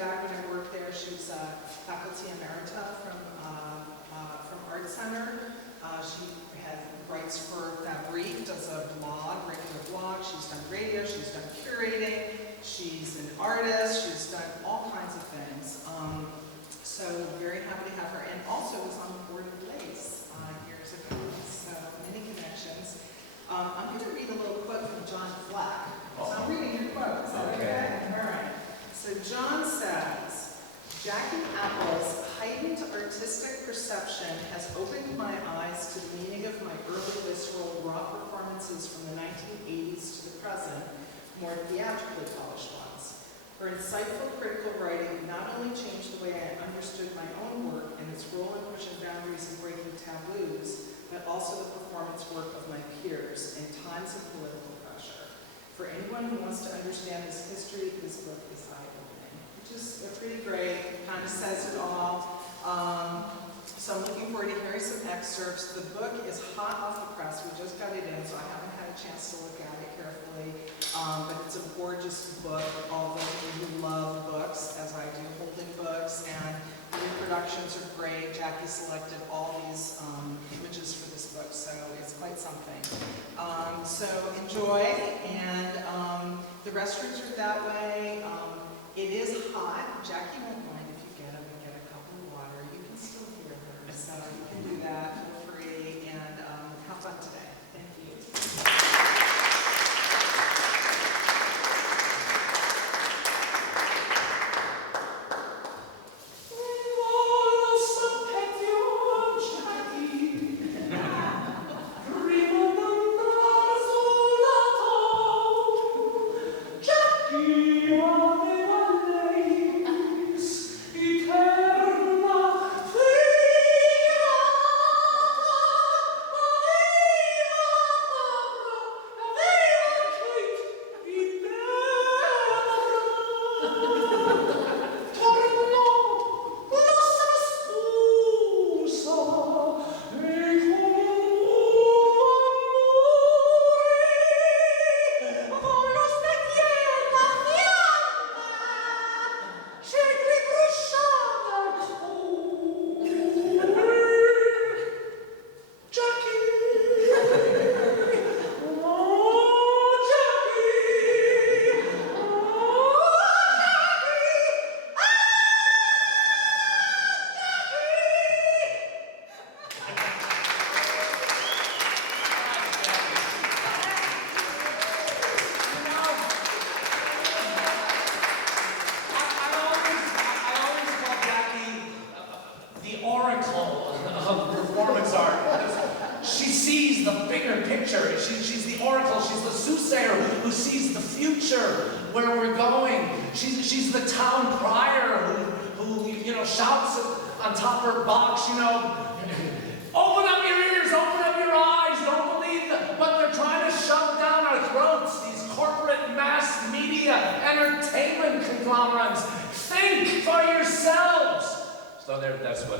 back when I worked there. She was faculty emerita from Art Center. She writes for Fabrique, does a blog, regular blog. She's done radio, she's done curating, she's an artist, she's done all kinds of things. So very happy to have her, and also was on the board of Lace years ago, so many connections. I'm going to read a little quote from John Fleck. So I'm reading your quote, is that okay? All right. So John says, Jacki Apple's heightened artistic perception has opened my eyes to the meaning of my early visceral raw performances from the 1980s to the present, more theatrically polished ones. Her insightful critical writing not only changed the way I understood my own work and its role in pushing boundaries and breaking taboos, but also the performance work of my peers in times of political pressure. For anyone who wants to understand this history, this book is eye-opening, which is pretty great, kind of says it all. So I'm looking forward to hearing some excerpts. The book is hot off the press. We just got it in, so I haven't had a chance to look at it carefully. But it's a gorgeous book. All those of you who love books, as I do, holding books, and the reproductions are great. Jacki selected all these images for this book, so it's quite something. So enjoy, and the restrooms are that way. It is hot. Jacki won't mind if you get up and get a cup of water. You can still hear her, so you can do that. Feel free, and have fun today. Thank you.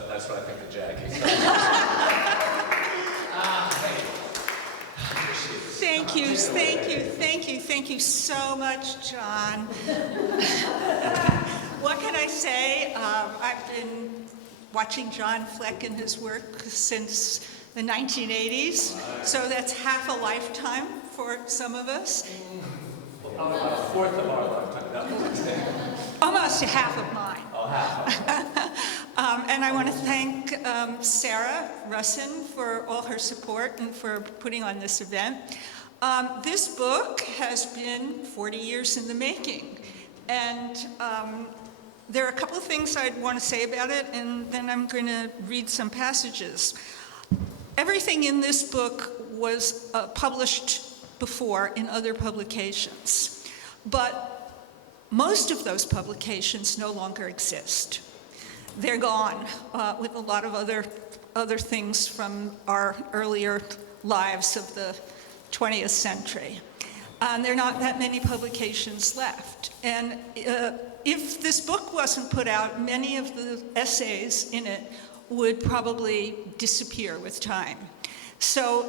That's what I think of Jacki. Thank you so much, John. What can I say? I've been watching John Fleck and his work since the 1980s, so that's half a lifetime for some of us. About a fourth of our lifetime. No. Almost half of mine. Oh, half. And I want to thank Sarah Russin for all her support and for putting on this event. This book has been 40 years in the making, and there are a couple of things I'd want to say about it, and then I'm going to read some passages. Everything in this book was published before in other publications, but most of those publications no longer exist. They're gone with a lot of other things from our earlier lives of the 20th century. There are not that many publications left. And if this book wasn't put out, many of the essays in it would probably disappear with time. So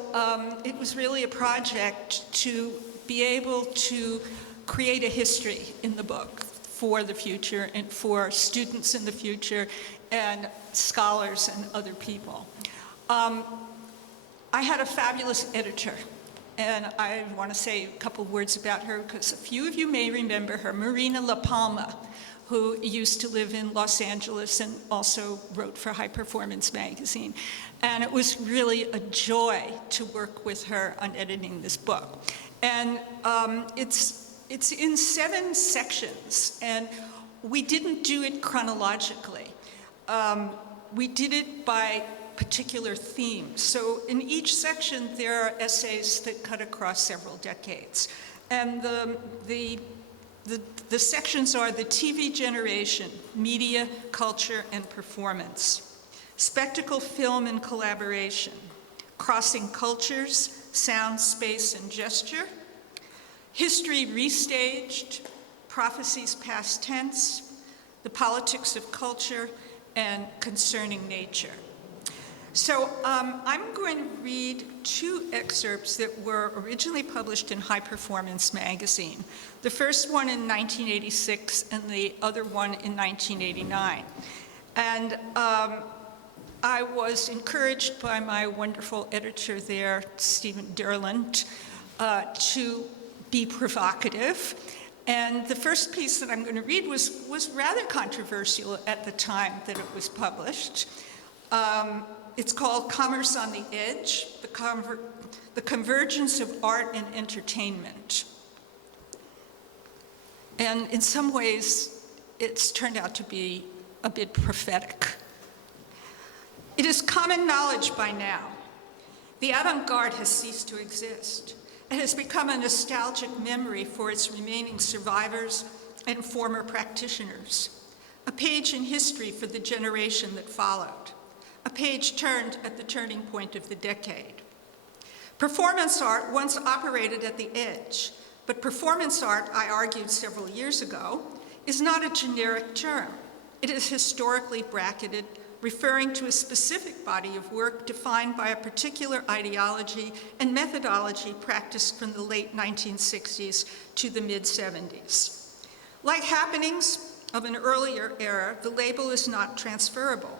it was really a project to be able to create a history in the book for the future and for students in the future and scholars and other people. I had a fabulous editor, and I want to say a couple words about her because a few of you may remember her, Marina LaPalma, who used to live in Los Angeles and also wrote for High Performance magazine. And it was really a joy to work with her on editing this book. And it's in 7 sections, and we didn't do it chronologically. We did it by particular themes. So in each section, there are essays that cut across several decades. And the sections are the TV generation, media, culture, and performance, spectacle, film, and collaboration, crossing cultures, sound, space, and gesture, history restaged, prophecies past tense, the politics of culture, and concerning nature. So I'm going to read 2 excerpts that were originally published in High Performance magazine. The first one in 1986 and the other one in 1989. And I was encouraged by my wonderful editor there, Stephen Derland, to be provocative. And the first piece that I'm going to read was rather controversial at the time that it was published. It's called Commerce on the Edge, the Convergence of Art and Entertainment. And in some ways, it's turned out to be a bit prophetic. It is common knowledge by now. The avant-garde has ceased to exist. It has become a nostalgic memory for its remaining survivors and former practitioners. A page in history for the generation that followed. A page turned at the turning point of the decade. Performance art once operated at the edge, but performance art, I argued several years ago, is not a generic term. It is historically bracketed, referring to a specific body of work defined by a particular ideology and methodology practiced from the late 1960s to the mid-70s. Like happenings of an earlier era, the label is not transferable.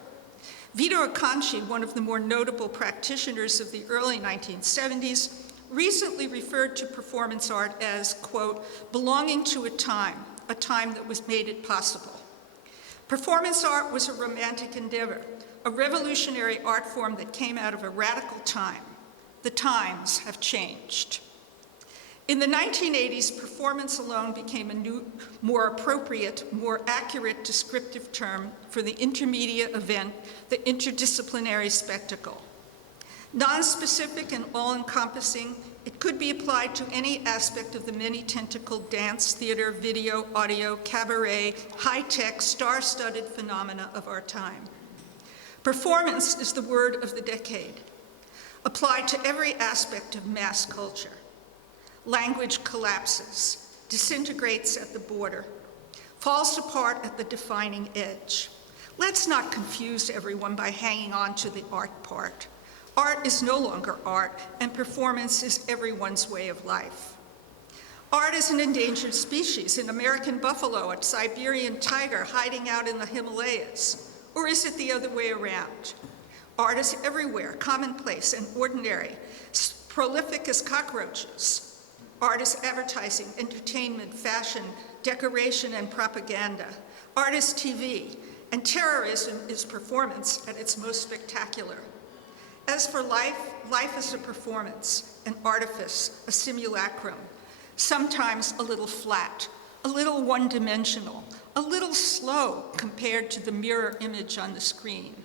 Vito Acconci, one of the more notable practitioners of the early 1970s, recently referred to performance art as, quote, belonging to a time that was made it possible. Performance art was a romantic endeavor, a revolutionary art form that came out of a radical time. The times have changed. In the 1980s, performance alone became a new, more appropriate, more accurate descriptive term for the intermediate event, the interdisciplinary spectacle. Non-specific and all-encompassing, it could be applied to any aspect of the many-tentacled dance, theater, video, audio, cabaret, high-tech, star-studded phenomena of our time. Performance is the word of the decade, applied to every aspect of mass culture. Language collapses, disintegrates at the border, falls apart at the defining edge. Let's not confuse everyone by hanging on to the art part. Art is no longer art, and performance is everyone's way of life. Art is an endangered species, an American buffalo, a Siberian tiger hiding out in the Himalayas. Or is it the other way around? Art is everywhere, commonplace and ordinary, prolific as cockroaches. Art is advertising, entertainment, fashion, decoration, and propaganda. Art is TV, and terrorism is performance at its most spectacular. As for life, life is a performance, an artifice, a simulacrum, sometimes a little flat, a little one-dimensional, a little slow compared to the mirror image on the screen.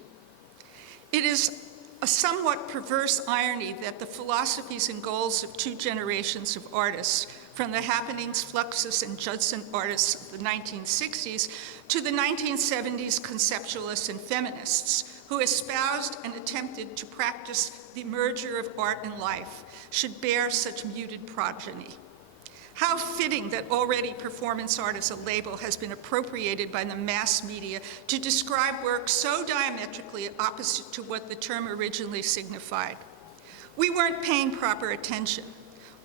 It is a somewhat perverse irony that the philosophies and goals of 2 generations of artists, from the Happenings, Fluxus, and Judson artists of the 1960s to the 1970s conceptualists and feminists, who espoused and attempted to practice the merger of art and life, should bear such muted progeny. How fitting that already performance art as a label has been appropriated by the mass media to describe work so diametrically opposite to what the term originally signified. We weren't paying proper attention.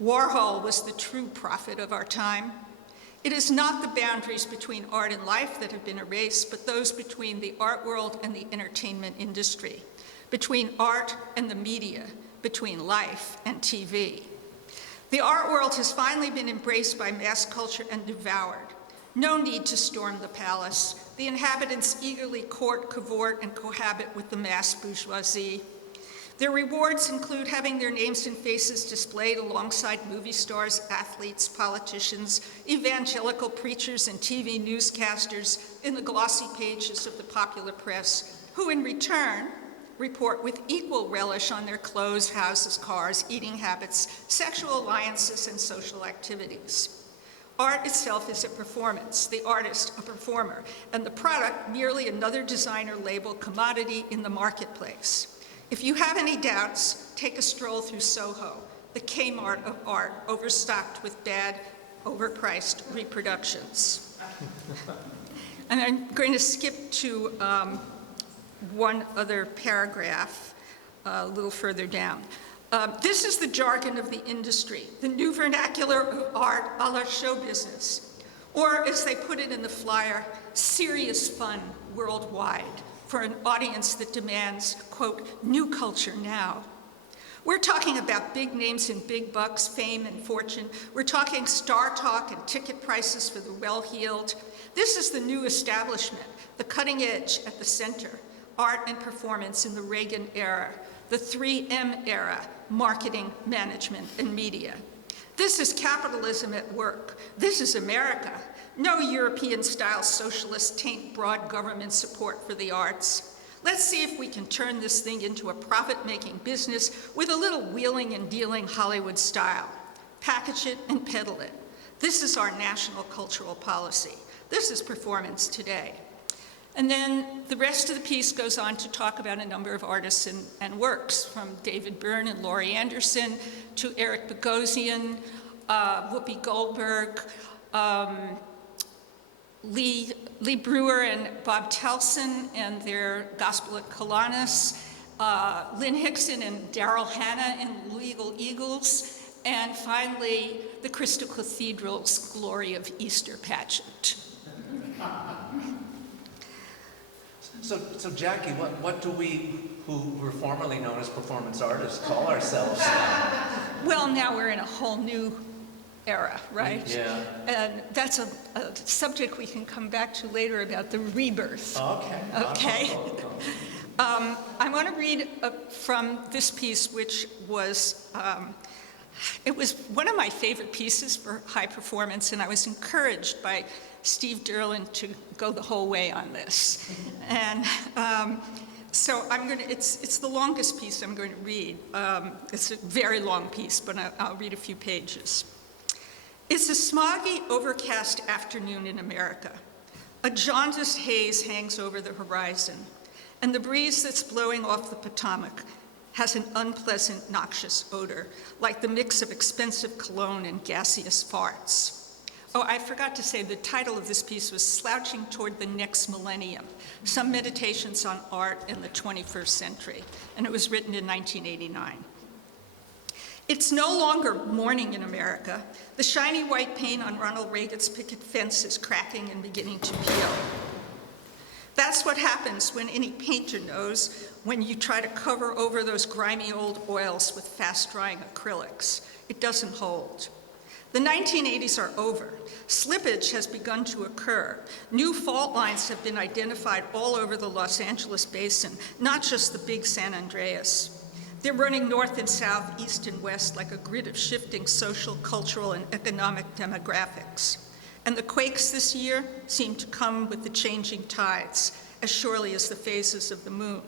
Warhol was the true prophet of our time. It is not the boundaries between art and life that have been erased, but those between the art world and the entertainment industry, between art and the media, between life and TV. The art world has finally been embraced by mass culture and devoured. No need to storm the palace. The inhabitants eagerly court, cavort, and cohabit with the mass bourgeoisie. Their rewards include having their names and faces displayed alongside movie stars, athletes, politicians, evangelical preachers, and TV newscasters in the glossy pages of the popular press, who in return report with equal relish on their clothes, houses, cars, eating habits, sexual alliances, and social activities. Art itself is a performance, the artist a performer, and the product merely another designer label commodity in the marketplace. If you have any doubts, take a stroll through Soho, the Kmart of art, overstocked with bad, overpriced reproductions. And I'm going to skip to one other paragraph a little further down. This is the jargon of the industry, the new vernacular of art a la show business, or as they put it in the flyer, serious fun worldwide for an audience that demands, quote, new culture now. We're talking about big names and big bucks, fame and fortune. We're talking star talk and ticket prices for the well-heeled. This is the new establishment, the cutting edge at the center, art and performance in the Reagan era, the 3M era, marketing, management, and media. This is capitalism at work. This is America. No European-style socialists taint broad government support for the arts. Let's see if we can turn this thing into a profit-making business with a little wheeling and dealing Hollywood style. Package it and peddle it. This is our national cultural policy. This is performance today. And then the rest of the piece goes on to talk about a number of artists and works, from David Byrne and Laurie Anderson to Eric Bogosian, Whoopi Goldberg, Lee Brewer and Bob Telson and their Gospel at Kalanis, Lynn Hickson and Daryl Hannah in Legal Eagles, and finally, the Crystal Cathedral's Glory of Easter pageant. So Jacki, what do we, who were formerly known as performance artists, call ourselves now? Well, now we're in a whole new era, right? Yeah. And that's a subject we can come back to later about the rebirth. Okay. Okay. I want to read from this piece, which was, it was one of my favorite pieces for high performance, and I was encouraged by Steve Derlin to go the whole way on this. And so it's the longest piece I'm going to read. It's a very long piece, but I'll read a few pages. It's a smoggy, overcast afternoon in America. A jaundiced haze hangs over the horizon, and the breeze that's blowing off the Potomac has an unpleasant, noxious odor, like the mix of expensive cologne and gaseous farts. Oh, I forgot to say the title of this piece was Slouching Toward the Next Millennium, Some Meditations on Art in the 21st Century, and it was written in 1989. It's no longer morning in America. The shiny white paint on Ronald Reagan's picket fence is cracking and beginning to peel. That's what happens when any painter knows when you try to cover over those grimy old oils with fast-drying acrylics. It doesn't hold. The 1980s are over. Slippage has begun to occur. New fault lines have been identified all over the Los Angeles basin, not just the big San Andreas. They're running north and south, east and west like a grid of shifting social, cultural, and economic demographics. And the quakes this year seem to come with the changing tides, as surely as the phases of the moon.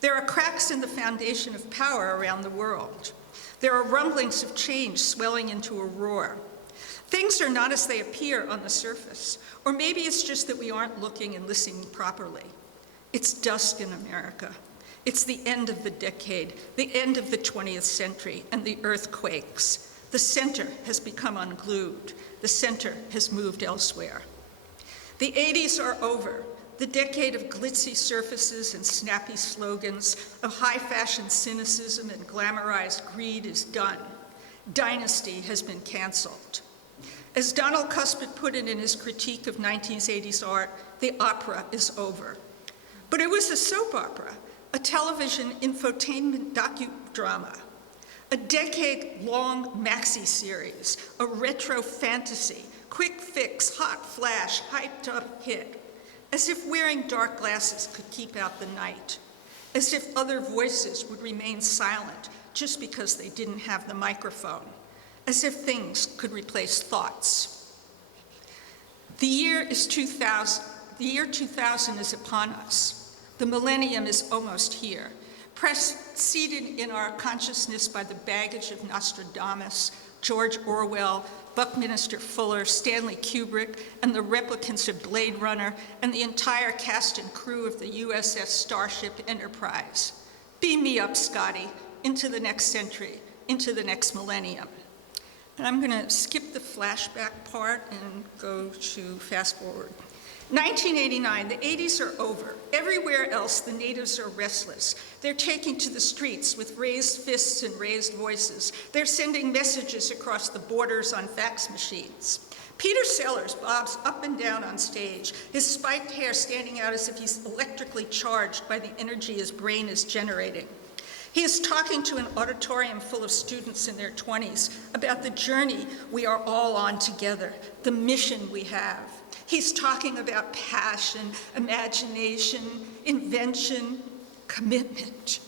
There are cracks in the foundation of power around the world. There are rumblings of change swelling into a roar. Things are not as they appear on the surface, or maybe it's just that we aren't looking and listening properly. It's dusk in America. It's the end of the decade, the end of the 20th century, and the earth quakes. The center has become unglued. The center has moved elsewhere. The 80s are over. The decade of glitzy surfaces and snappy slogans, of high-fashion cynicism and glamorized greed is done. Dynasty has been canceled. As Donald Cuspid put it in his critique of 1980s art, the opera is over. But it was a soap opera, a television infotainment docudrama, a decade-long maxi-series, a retro fantasy, quick fix, hot flash, hyped-up hit, as if wearing dark glasses could keep out the night, as if other voices would remain silent just because they didn't have the microphone, as if things could replace thoughts. The year 2000 is upon us. The millennium is almost here, preceded in our consciousness by the baggage of Nostradamus, George Orwell, Buckminster Fuller, Stanley Kubrick, and the replicants of Blade Runner, and the entire cast and crew of the USS Starship Enterprise. Beam me up, Scotty, into the next century, into the next millennium. And I'm gonna skip the flashback part and go to fast forward. 1989, the 80s are over. Everywhere else, the natives are restless. They're taking to the streets with raised fists and raised voices. They're sending messages across the borders on fax machines. Peter Sellers bobs up and down on stage, his spiked hair standing out as if he's electrically charged by the energy his brain is generating. He is talking to an auditorium full of students in their 20s about the journey we are all on together, the mission we have. He's talking about passion, imagination, invention, commitment.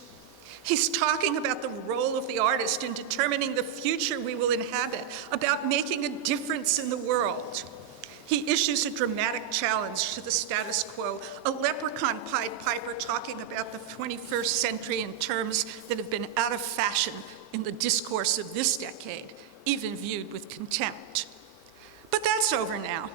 He's talking about the role of the artist in determining the future we will inhabit, about making a difference in the world. He issues a dramatic challenge to the status quo, a leprechaun Pied Piper talking about the 21st century in terms that have been out of fashion in the discourse of this decade, even viewed with contempt. But that's over now.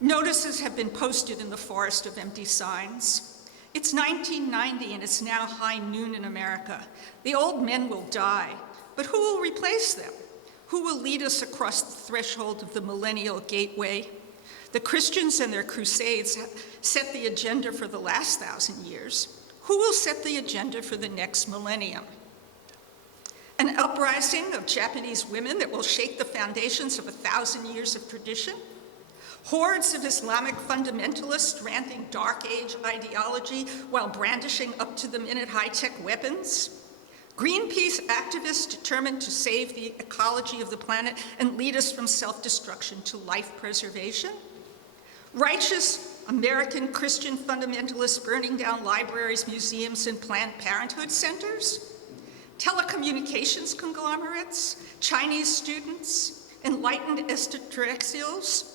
Notices have been posted in the forest of empty signs. It's 1990 and it's now high noon in America. The old men will die, but who will replace them? Who will lead us across the threshold of the millennial gateway? The Christians and their crusades set the agenda for the last 1,000 years. Who will set the agenda for the next millennium? An uprising of Japanese women that will shake the foundations of 1,000 years of tradition? Hordes of Islamic fundamentalists ranting dark age ideology while brandishing up-to-the-minute high-tech weapons? Greenpeace activists determined to save the ecology of the planet and lead us from self-destruction to life preservation? Righteous American Christian fundamentalists burning down libraries, museums, and Planned Parenthood centers? Telecommunications conglomerates? Chinese students? Enlightened extraterrestrials?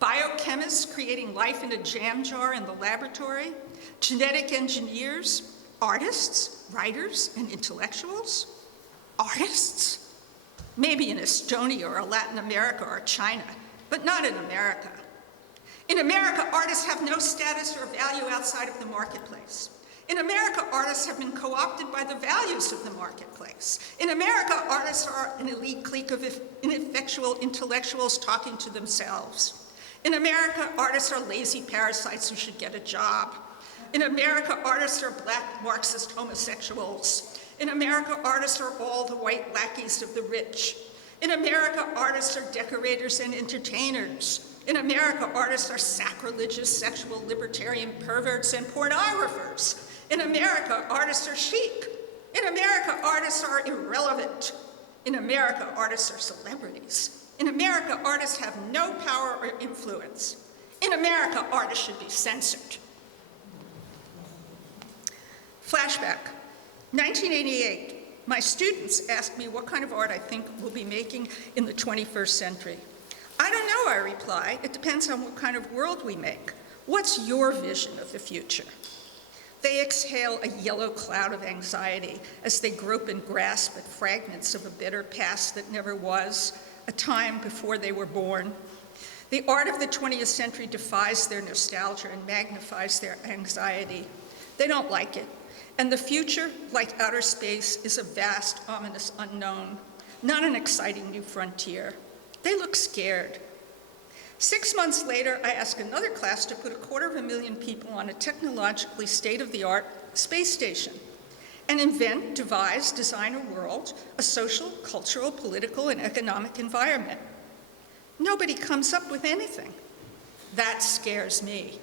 Biochemists creating life in a jam jar in the laboratory? Genetic engineers? Artists? Writers? And intellectuals? Artists? Maybe in Estonia or Latin America or China, but not in America. In America, artists have no status or value outside of the marketplace. In America, artists have been co-opted by the values of the marketplace. In America, artists are an elite clique of ineffectual intellectuals talking to themselves. In America, artists are lazy parasites who should get a job. In America, artists are black Marxist homosexuals. In America, artists are all the white lackeys of the rich. In America, artists are decorators and entertainers. In America, artists are sacrilegious sexual libertarian perverts and pornographers. In America, artists are chic. In America, artists are irrelevant. In America, artists are celebrities. In America, artists have no power or influence. In America, artists should be censored. Flashback, 1988. My students asked me what kind of art I think we'll be making in the 21st century. I don't know, I reply. It depends on what kind of world we make. What's your vision of the future? They exhale a yellow cloud of anxiety as they grope and grasp at fragments of a better past that never was, a time before they were born. The art of the 20th century defies their nostalgia and magnifies their anxiety. They don't like it. And the future, like outer space, is a vast, ominous unknown, not an exciting new frontier. They look scared. 6 months later, I asked another class to put 250,000 people on a technologically state-of-the-art space station and invent, devise, design a world, a social, cultural, political, and economic environment. Nobody comes up with anything. That scares me.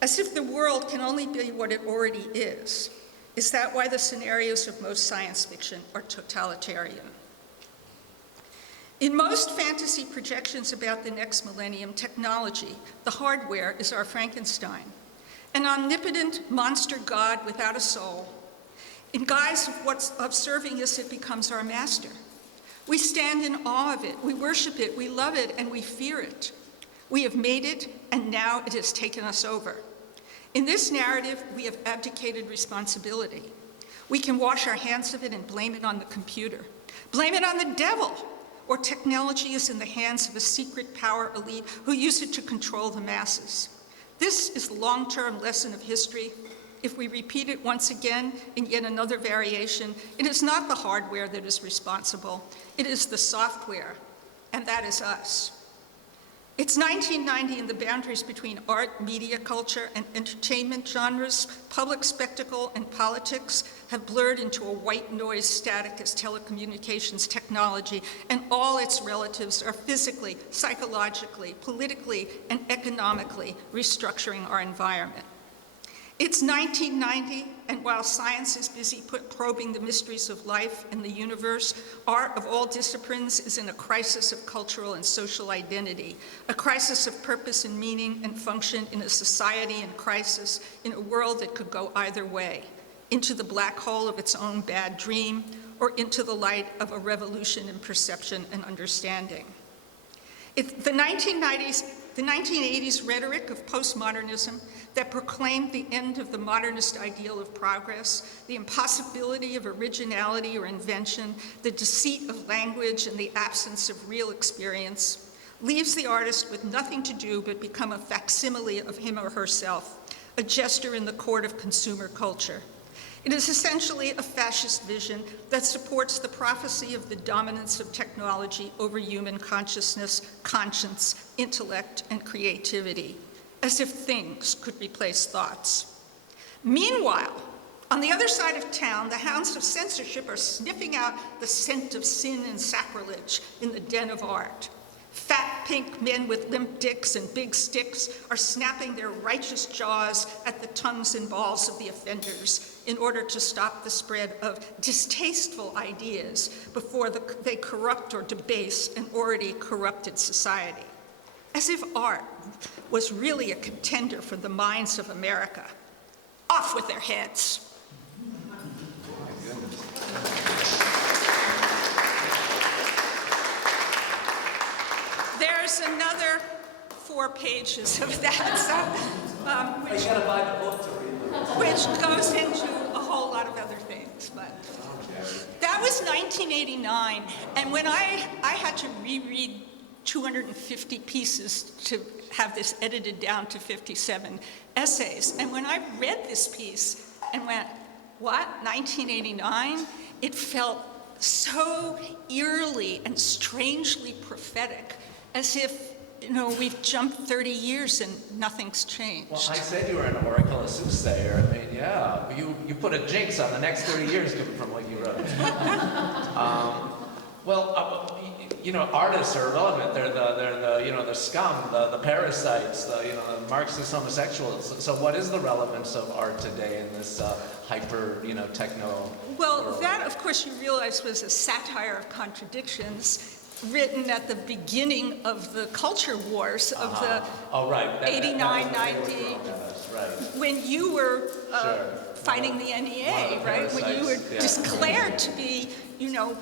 As if the world can only be what it already is. Is that why the scenarios of most science fiction are totalitarian? In most fantasy projections about the next millennium, technology, the hardware, is our Frankenstein, an omnipotent monster god without a soul. In guise of serving us, it becomes our master. We stand in awe of it, we worship it, we love it, and we fear it. We have made it, and now it has taken us over. In this narrative, we have abdicated responsibility. We can wash our hands of it and blame it on the computer. Blame it on the devil, or technology is in the hands of a secret power elite who use it to control the masses. This is the long-term lesson of history. If we repeat it once again in yet another variation, it is not the hardware that is responsible, it is the software, and that is us. It's 1990 and the boundaries between art, media culture, and entertainment genres, public spectacle, and politics have blurred into a white noise static as telecommunications technology and all its relatives are physically, psychologically, politically, and economically restructuring our environment. It's 1990, and while science is busy probing the mysteries of life and the universe, art of all disciplines is in a crisis of cultural and social identity, a crisis of purpose and meaning and function in a society in crisis, in a world that could go either way, into the black hole of its own bad dream, or into the light of a revolution in perception and understanding. The 1980s rhetoric of postmodernism that proclaimed the end of the modernist ideal of progress, the impossibility of originality or invention, the deceit of language and the absence of real experience, leaves the artist with nothing to do but become a facsimile of him or herself, a jester in the court of consumer culture. It is essentially a fascist vision that supports the prophecy of the dominance of technology over human consciousness, conscience, intellect, and creativity, as if things could replace thoughts. Meanwhile, on the other side of town, the hounds of censorship are sniffing out the scent of sin and sacrilege in the den of art. Fat pink men with limp dicks and big sticks are snapping their righteous jaws at the tongues and balls of the offenders in order to stop the spread of distasteful ideas before they corrupt or debase an already corrupted society. As if art was really a contender for the minds of America. Off with their heads. There's another 4 pages of that, so, You gotta buy the book to read it. which goes into a whole lot of other things. But that was 1989, and when I had to reread 250 pieces to have this edited down to 57 essays, and when I read this piece and went, what, 1989? It felt so eerily and strangely prophetic, as if, you know, we've jumped 30 years and nothing's changed. Well, I said you were an oracle, a soothsayer. I mean, yeah, you put a jinx on the next 30 years from what you wrote. You know, artists are irrelevant. They're the you know, the scum, the parasites, the Marxist homosexuals. So what is the relevance of art today in this hyper, techno? Well, world? that, of course, you realize was a satire of contradictions written at the beginning of the culture wars of the 89, 90, right. when you were Sure. fighting the NEA, right? When you were declared to be,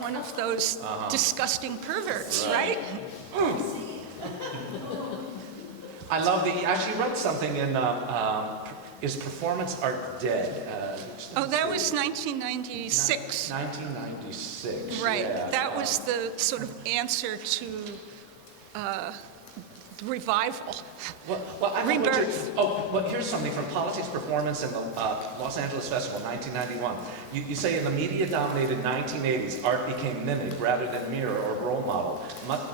one of those disgusting perverts, right? I love that you actually wrote something in, is performance art dead? That was 1996. 1996. Right, yeah. that was the sort of answer to the revival. Well, I think Rebirth. Here's something from Politics Performance in the Los Angeles Festival, 1991. You say in the media-dominated 1980s, art became mimic rather than mirror or role model.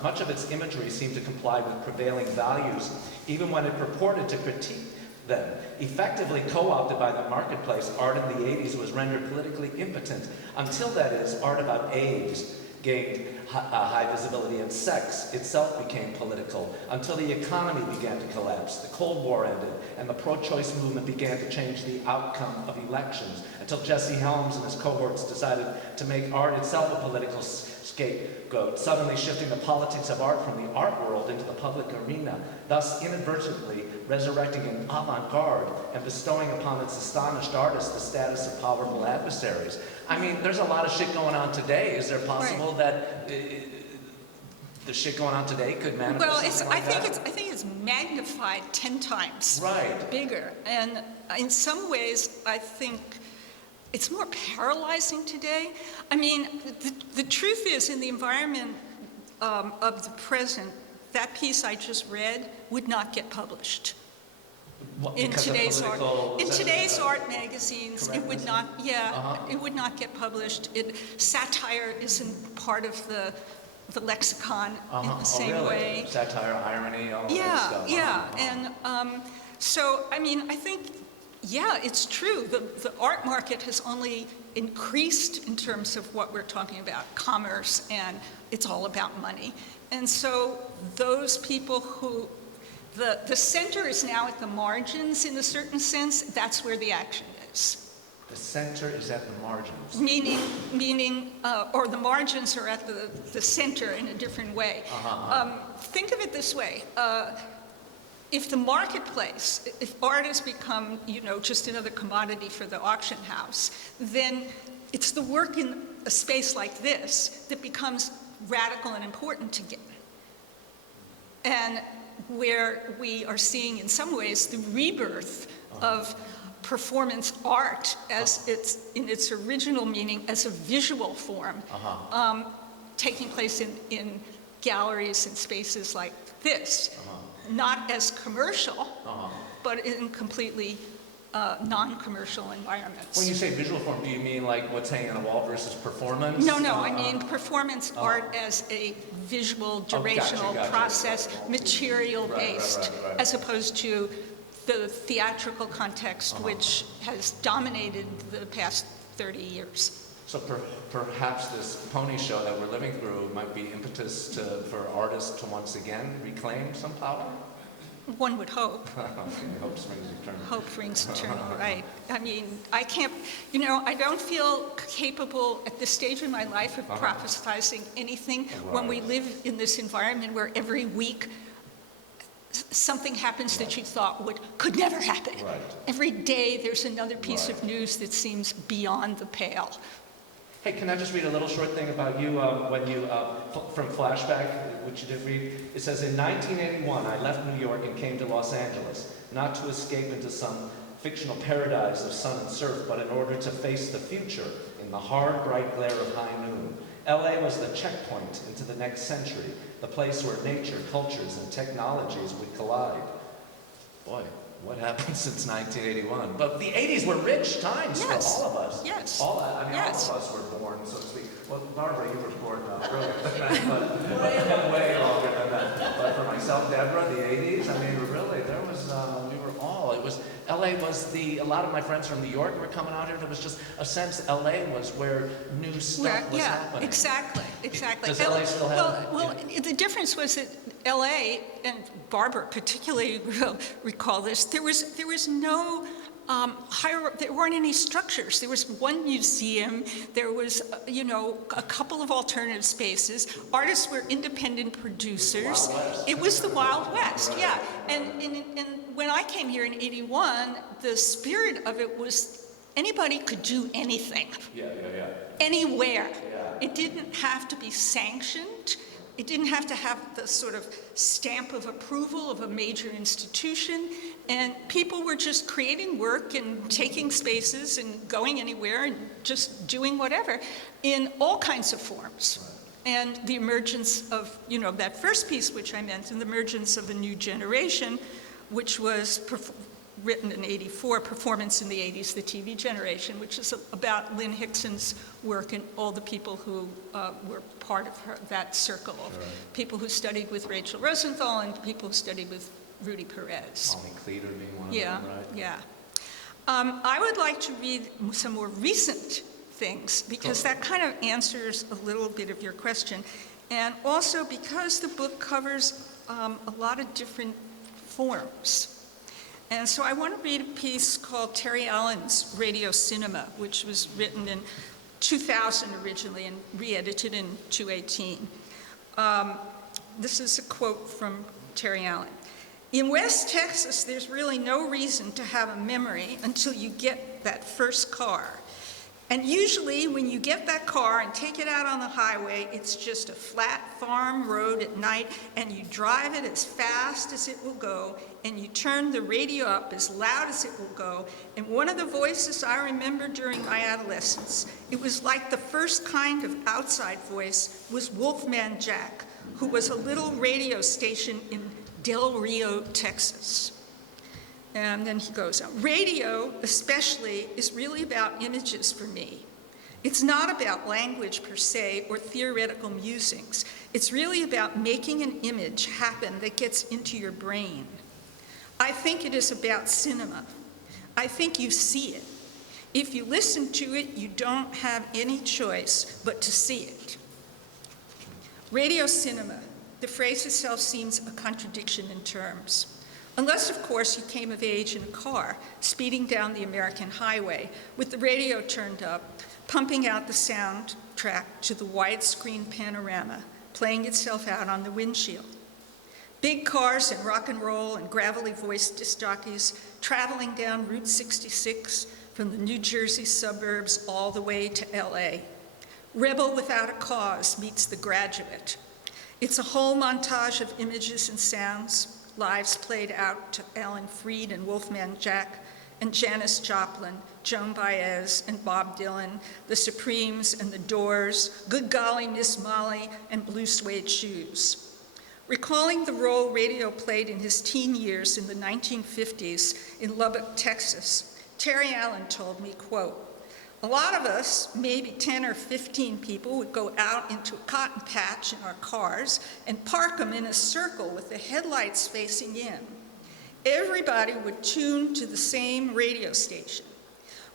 Much of its imagery seemed to comply with prevailing values, even when it purported to critique them. Effectively co-opted by the marketplace, art in the 80s was rendered politically impotent, until that is, art about AIDS gained high visibility, and sex itself became political until the economy began to collapse, the Cold War ended, and the pro-choice movement began to change the outcome of elections, until Jesse Helms and his cohorts decided to make art itself a political scapegoat, suddenly shifting the politics of art from the art world into the public arena, thus inadvertently resurrecting an avant-garde and bestowing upon its astonished artists the status of powerful adversaries. I mean, there's a lot of shit going on today. Is there possible that the shit going on today could manifest something like that? I think it's magnified 10 times bigger. And in some ways, I think it's more paralyzing today. I mean, the truth is, in the environment of the present, that piece I just read would not get published. What, In today's art magazines, Correct. it would not. It would not get published. Satire isn't part of the lexicon in the same way. Satire, irony, all that stuff. And so I mean, I think, it's true. The art market has only increased in terms of what we're talking about, commerce, and it's all about money. And so those people who the center is now at the margins in a certain sense. That's where the action is. The center is at the margins. Meaning, or the margins are at the center in a different way. Think of it this way. If the marketplace, if art has become, just another commodity for the auction house, then it's the work in a space like this that becomes radical and important to get. And where we are seeing, in some ways, the rebirth of performance art as in its original meaning as a visual form, taking place in galleries and spaces like this, not as commercial, but in completely non-commercial environments. When you say visual form, do you mean like what's hanging on a wall versus performance? No, I mean performance art as a visual, durational process, material-based, right. as opposed to the theatrical context, which has dominated the past 30 years. So perhaps this pony show that we're living through might be impetus for artists to once again reclaim some power? One would hope. Hope springs eternal. Hope springs eternal, right. I mean, I can't, I don't feel capable at this stage in my life of prophesizing anything when we live in this environment where every week something happens that you thought could never happen. Right. Every day there's another piece of news that seems beyond the pale. Hey, can I just read a little short thing about you when you, from Flashback, which you did read? It says, in 1981, I left New York and came to Los Angeles, not to escape into some fictional paradise of sun and surf, but in order to face the future in the hard, bright glare of high noon. LA was the checkpoint into the next century, the place where nature, cultures, and technologies would collide. Boy, what happened since 1981? But the 80s were rich times for all of us. Yes. All of us were born, so to speak. Well, Barbara, you were born earlier than that, but way longer than that. But for myself, Deborah, the 80s, I mean, really, there was, we were all, it was, LA was a lot of my friends from New York were coming out here. There was just a sense LA was where new stuff was happening. Exactly. Does LA still have Well, the difference was that LA, and Barbara particularly will recall this, there was no there weren't any structures. There was one museum, there was, a couple of alternative spaces. Artists were independent producers. It was the Wild West, yeah. And when I came here in 81, the spirit of it was anybody could do anything. Anywhere. It didn't have to be sanctioned. It didn't have to have the sort of stamp of approval of a major institution. And people were just creating work and taking spaces and going anywhere and just doing whatever in all kinds of forms. And the emergence of, that first piece which I mentioned, the emergence of a new generation, which was written in '84, Performance in the '80s, the TV generation, which is about Lynn Hickson's work and all the people who were part of that circle. People who studied with Rachel Rosenthal and people who studied with Rudy Perez. Tommy Cleater being one of them, right? Yeah. I would like to read some more recent things, because that kind of answers a little bit of your question. And also because the book covers a lot of different forms. And so I want to read a piece called Terry Allen's Radio Cinema, which was written in 2000 originally and re-edited in 2018. This is a quote from Terry Allen. In West Texas, there's really no reason to have a memory until you get that first car. And usually when you get that car and take it out on the highway, it's just a flat farm road at night, and you drive it as fast as it will go, and you turn the radio up as loud as it will go. And one of the voices I remember during my adolescence, it was like the first kind of outside voice, was Wolfman Jack, who was a little radio station in Del Rio, Texas. And then he goes on. Radio, especially, is really about images for me. It's not about language per se or theoretical musings. It's really about making an image happen that gets into your brain. I think it is about cinema. I think you see it. If you listen to it, you don't have any choice but to see it. Radio cinema. The phrase itself seems a contradiction in terms. Unless, of course, you came of age in a car, speeding down the American highway, with the radio turned up, pumping out the soundtrack to the widescreen panorama, playing itself out on the windshield. Big cars and rock and roll and gravelly voiced disc jockeys traveling down Route 66 from the New Jersey suburbs all the way to LA. Rebel Without a Cause meets The Graduate. It's a whole montage of images and sounds, lives played out to Alan Freed and Wolfman Jack, and Janis Joplin, Joan Baez and Bob Dylan, the Supremes and the Doors, Good Golly Miss Molly, and Blue Suede Shoes. Recalling the role radio played in his teen years in the 1950s in Lubbock, Texas, Terry Allen told me, quote, "A lot of us, maybe 10 or 15 people, would go out into a cotton patch in our cars and park them in a circle with the headlights facing in. Everybody would tune to the same radio station.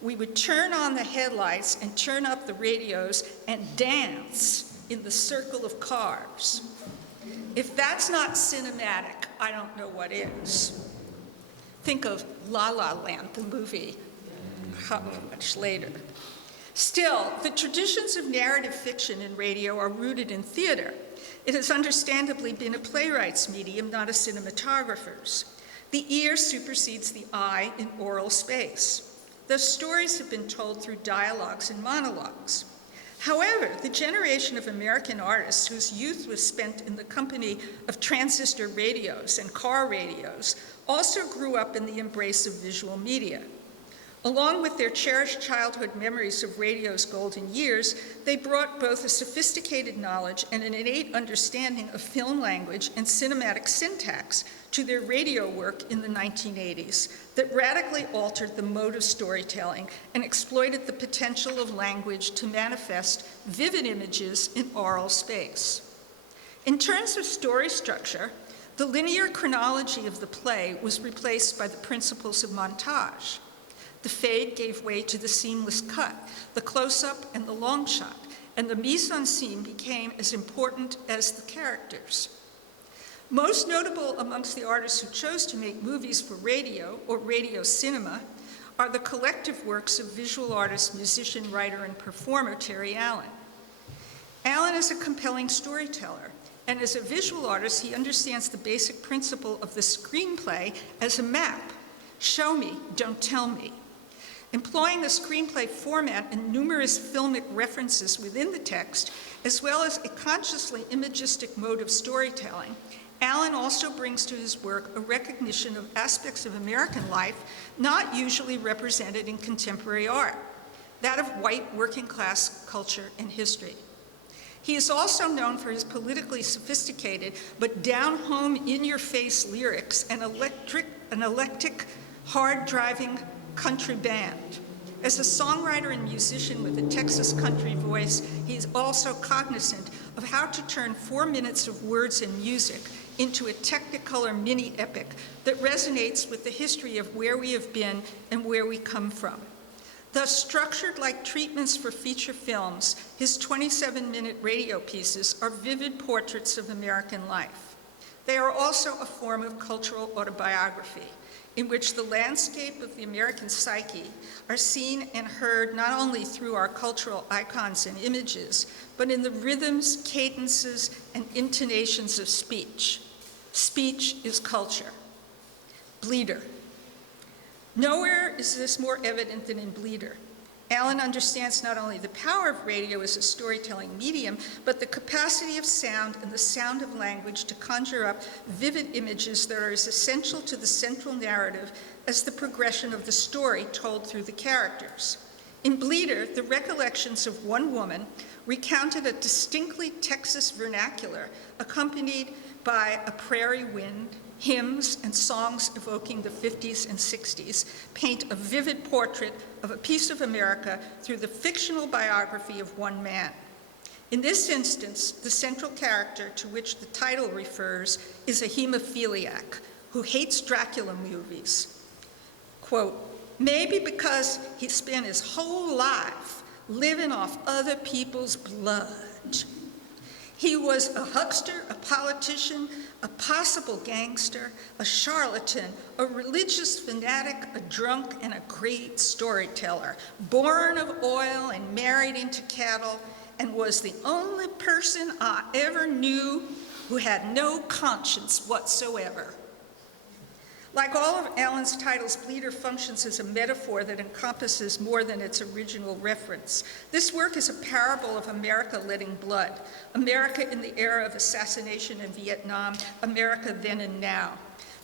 We would turn on the headlights and turn up the radios and dance in the circle of cars. If that's not cinematic, I don't know what is." Think of La La Land, the movie, how much later. Still, the traditions of narrative fiction in radio are rooted in theater. It has understandably been a playwright's medium, not a cinematographer's. The ear supersedes the eye in oral space. Thus, stories have been told through dialogues and monologues. However, the generation of American artists whose youth was spent in the company of transistor radios and car radios also grew up in the embrace of visual media. Along with their cherished childhood memories of radio's golden years, they brought both a sophisticated knowledge and an innate understanding of film language and cinematic syntax to their radio work in the 1980s that radically altered the mode of storytelling and exploited the potential of language to manifest vivid images in oral space. In terms of story structure, the linear chronology of the play was replaced by the principles of montage. The fade gave way to the seamless cut, the close-up and the long shot, and the mise-en-scene became as important as the characters. Most notable amongst the artists who chose to make movies for radio or radio cinema are the collective works of visual artist, musician, writer, and performer Terry Allen. Allen is a compelling storyteller, and as a visual artist, he understands the basic principle of the screenplay as a map. Show me, don't tell me. Employing the screenplay format and numerous filmic references within the text, as well as a consciously imagistic mode of storytelling, Allen also brings to his work a recognition of aspects of American life not usually represented in contemporary art, that of white working-class culture and history. He is also known for his politically sophisticated but down-home, in-your-face lyrics and eclectic, hard-driving country band. As a songwriter and musician with a Texas country voice, he is also cognizant of how to turn 4 minutes of words and music into a technicolor mini-epic that resonates with the history of where we have been and where we come from. Thus structured like treatments for feature films, his 27-minute radio pieces are vivid portraits of American life. They are also a form of cultural autobiography, in which the landscape of the American psyche are seen and heard not only through our cultural icons and images, but in the rhythms, cadences, and intonations of speech. Speech is culture. Bleeder. Nowhere is this more evident than in Bleeder. Allen understands not only the power of radio as a storytelling medium, but the capacity of sound and the sound of language to conjure up vivid images that are as essential to the central narrative as the progression of the story told through the characters. In Bleeder, the recollections of one woman recounted a distinctly Texas vernacular accompanied by a prairie wind, hymns and songs evoking the 50s and 60s paint a vivid portrait of a piece of America through the fictional biography of one man. In this instance, the central character to which the title refers is a hemophiliac who hates Dracula movies. Quote, maybe because he spent his whole life living off other people's blood. He was a huckster, a politician, a possible gangster, a charlatan, a religious fanatic, a drunk, and a great storyteller, born of oil and married into cattle, and was the only person I ever knew who had no conscience whatsoever. Like all of Allen's titles, Bleeder functions as a metaphor that encompasses more than its original reference. This work is a parable of America letting blood, America in the era of assassination in Vietnam, America then and now.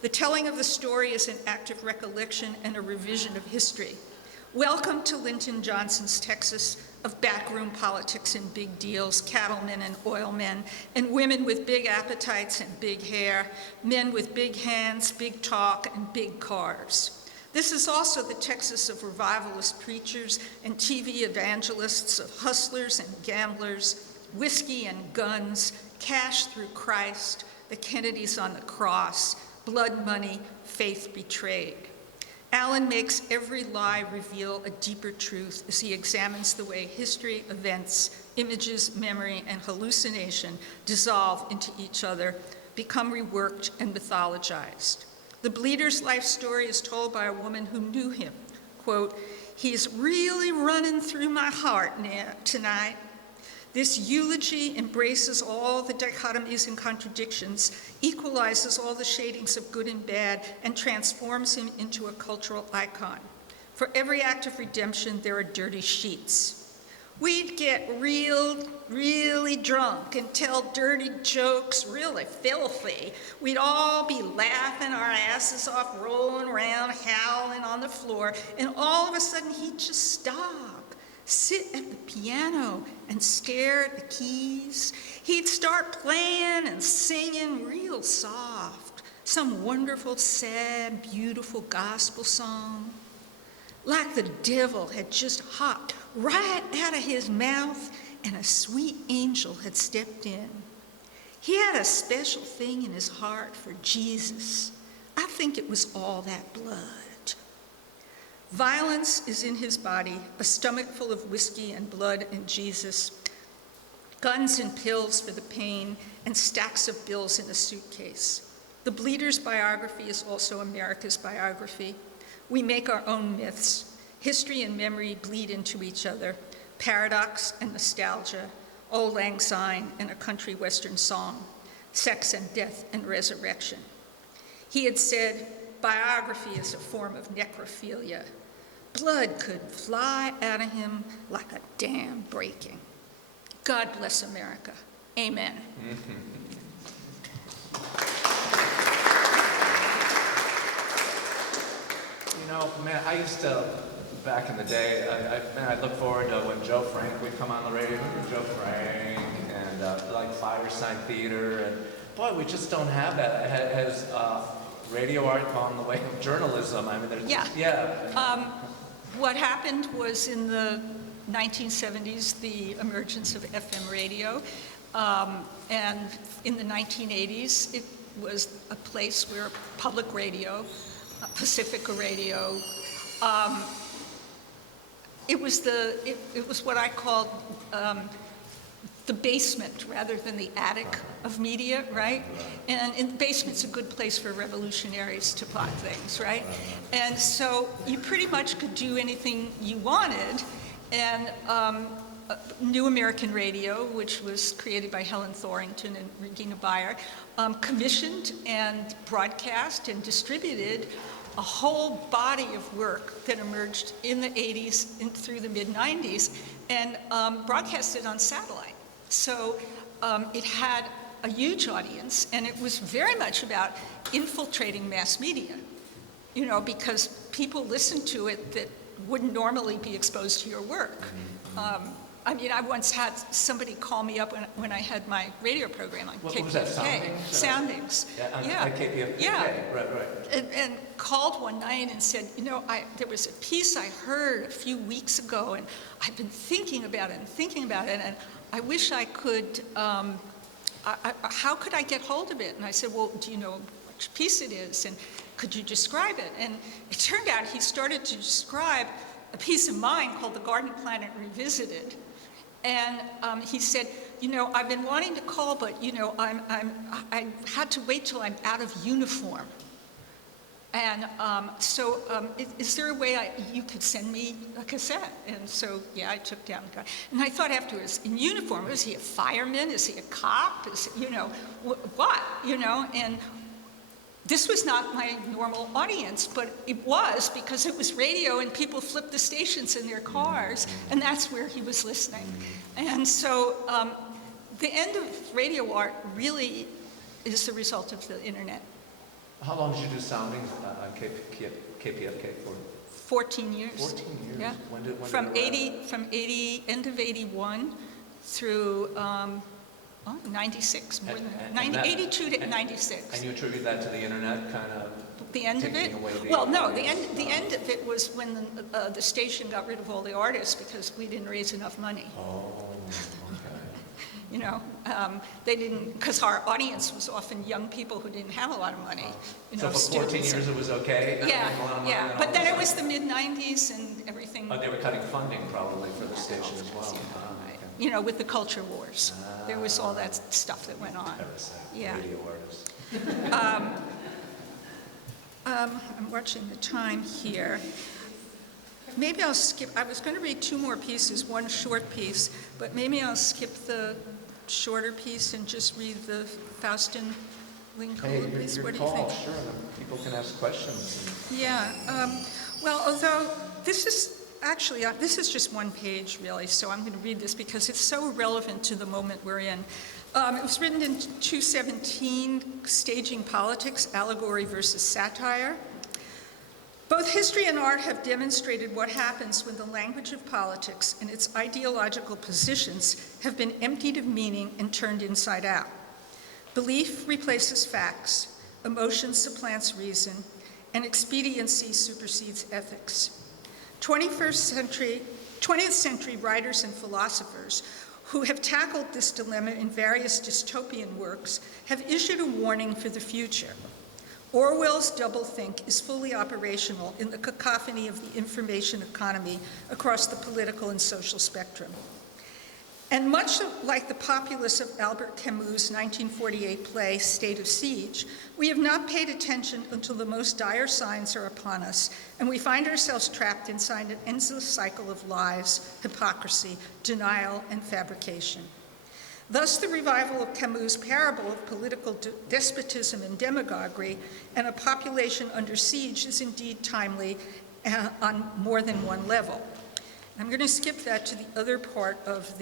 The telling of the story is an act of recollection and a revision of history. Welcome to Lyndon Johnson's Texas of backroom politics and big deals, cattlemen and oilmen, and women with big appetites and big hair, men with big hands, big talk, and big cars. This is also the Texas of revivalist preachers and TV evangelists, of hustlers and gamblers, whiskey and guns, cash through Christ, the Kennedys on the cross, blood money, faith betrayed. Allen makes every lie reveal a deeper truth as he examines the way history, events, images, memory, and hallucination dissolve into each other, become reworked and mythologized. The Bleeder's life story is told by a woman who knew him. Quote, he's really running through my heart tonight. This eulogy embraces all the dichotomies and contradictions, equalizes all the shadings of good and bad, and transforms him into a cultural icon. For every act of redemption, there are dirty sheets. We'd get really drunk and tell dirty jokes, really filthy. We'd all be laughing our asses off, rolling around, howling on the floor, and all of a sudden he'd just stop, sit at the piano and stare at the keys. He'd start playing and singing real soft, some wonderful, sad, beautiful gospel song. Like the devil had just hopped right out of his mouth and a sweet angel had stepped in. He had a special thing in his heart for Jesus. I think it was all that blood. Violence is in his body, a stomach full of whiskey and blood and Jesus, guns and pills for the pain, and stacks of bills in a suitcase. The Bleeder's biography is also America's biography. We make our own myths. History and memory bleed into each other. Paradox and nostalgia, Auld Lang Syne and a country western song, sex and death and resurrection. He had said, biography is a form of necrophilia. Blood could fly out of him like a dam breaking. God bless America. Amen. You know, man, I used to, back in the day, I look forward to when Joe Frank would come on the radio. Remember Joe Frank and like Fireside Theater, and boy, we just don't have that. Has radio art gone the way of journalism? I mean, there's, What happened was in the 1970s, the emergence of FM radio, and in the 1980s, it was a place where public radio, Pacifica Radio, it was what I called the basement rather than the attic of media, right? And in the basement's a good place for revolutionaries to plot things, right? And so you pretty much could do anything you wanted. And New American Radio, which was created by Helen Thorington and Regina Beyer, commissioned and broadcast and distributed a whole body of work that emerged in the 80s and through the mid-90s and broadcasted on satellite. So it had a huge audience, and it was very much about infiltrating mass media, you know, because people listened to it that wouldn't normally be exposed to your work. I mean, I once had somebody call me up when I had my radio program on KPFK. What was that, Soundings? Soundings. Yeah, on KPFK. Yeah. Right. And called one night and said, you know, there was a piece I heard a few weeks ago, and I've been thinking about it, and I wish I could, how could I get hold of it? And I said, well, do you know which piece it is? And could you describe it? And it turned out he started to describe a piece of mine called The Garden Planet Revisited. And he said, you know, I've been wanting to call, but, you know, I had to wait till I'm out of uniform. And so is there a way you could send me a cassette? And so, yeah, I took down the guy. And I thought afterwards, in uniform, is he a fireman? Is he a cop? Is he, you know, what? You know, and this was not my normal audience, but it was because it was radio and people flipped the stations in their cars, and that's where he was listening. And so the end of radio art really is the result of the internet. How long did you do Soundings on KPFK for? 14 years. 14 years? Yeah. When did From it wrap? 80, end of 81 through 96, more than that. 82 to 96. And you attribute that to the internet kind of The end of it? taking away the Well, no, audience? the end of it was when the station got rid of all the artists because we didn't raise enough money. Oh, okay. You know, they didn't, because our audience was often young people who didn't have a lot of money. You So know, for 14 students. years it was okay? Not making a lot of money, Yeah, and but all then of a it was sudden- the mid-90s and everything. Oh, they were cutting funding probably for the station as well. Yeah, Ah, right. okay. You know, with the culture wars. There was all that stuff that went on. Parasite, Yeah. radio artists. I'm watching the time here. Maybe I'll skip, I was going to read two more pieces, one short piece, but maybe I'll skip the shorter piece and just read the Faustin Hey, Lincola piece. your What do you call, think? sure, and people can ask questions. Yeah, well, although this is actually, this is just one page really, so I'm going to read this because it's so relevant to the moment we're in. It was written in 217, Staging Politics, Allegory versus Satire. Both history and art have demonstrated what happens when the language of politics and its ideological positions have been emptied of meaning and turned inside out. Belief replaces facts, emotion supplants reason, and expediency supersedes ethics. 20th century writers and philosophers who have tackled this dilemma in various dystopian works have issued a warning for the future. Orwell's doublethink is fully operational in the cacophony of the information economy across the political and social spectrum. And much like the populace of Albert Camus' 1948 play, State of Siege, we have not paid attention until the most dire signs are upon us, and we find ourselves trapped inside an endless cycle of lies, hypocrisy, denial, and fabrication. Thus, the revival of Camus' parable of political despotism and demagoguery and a population under siege is indeed timely on more than one level. I'm going to skip that to the other part of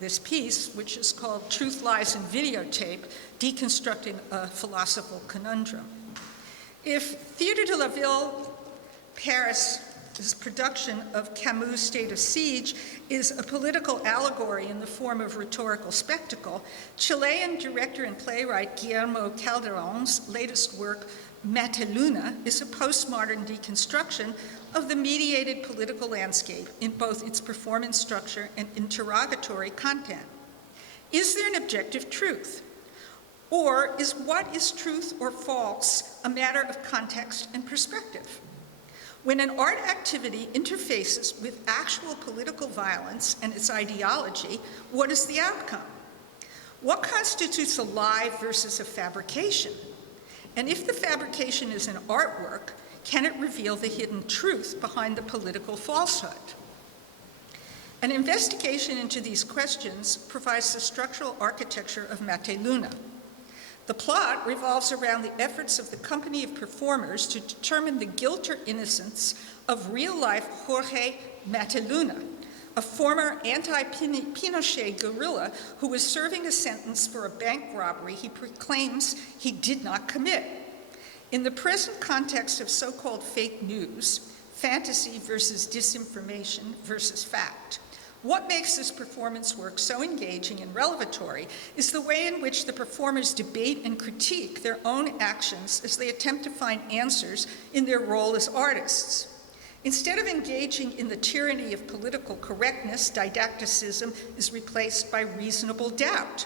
this piece, which is called Truth, Lies, and Videotape, Deconstructing a Philosophical Conundrum. If Théâtre de la Ville, Paris' production of Camus' State of Siege is a political allegory in the form of rhetorical spectacle, Chilean director and playwright Guillermo Calderon's latest work, Metaluna, is a postmodern deconstruction of the mediated political landscape in both its performance structure and interrogatory content. Is there an objective truth? Or is what is truth or false a matter of context and perspective? When an art activity interfaces with actual political violence and its ideology, what is the outcome? What constitutes a lie versus a fabrication? And if the fabrication is an artwork, can it reveal the hidden truth behind the political falsehood? An investigation into these questions provides the structural architecture of Mate Luna. The plot revolves around the efforts of the company of performers to determine the guilt or innocence of real-life Jorge Mate Luna, a former anti-Pinochet guerrilla who was serving a sentence for a bank robbery he proclaims he did not commit. In the present context of so-called fake news, fantasy versus disinformation versus fact, what makes this performance work so engaging and revelatory is the way in which the performers debate and critique their own actions as they attempt to find answers in their role as artists. Instead of engaging in the tyranny of political correctness, didacticism is replaced by reasonable doubt,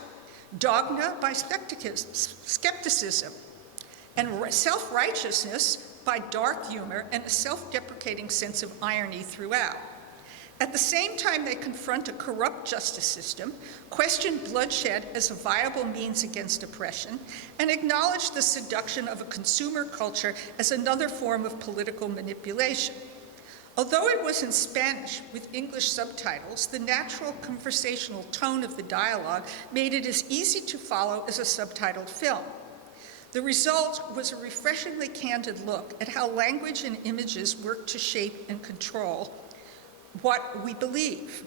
dogma by skepticism, and self-righteousness by dark humor and a self-deprecating sense of irony throughout. At the same time, they confront a corrupt justice system, question bloodshed as a viable means against oppression, and acknowledge the seduction of a consumer culture as another form of political manipulation. Although it was in Spanish with English subtitles, the natural conversational tone of the dialogue made it as easy to follow as a subtitled film. The result was a refreshingly candid look at how language and images work to shape and control what we believe.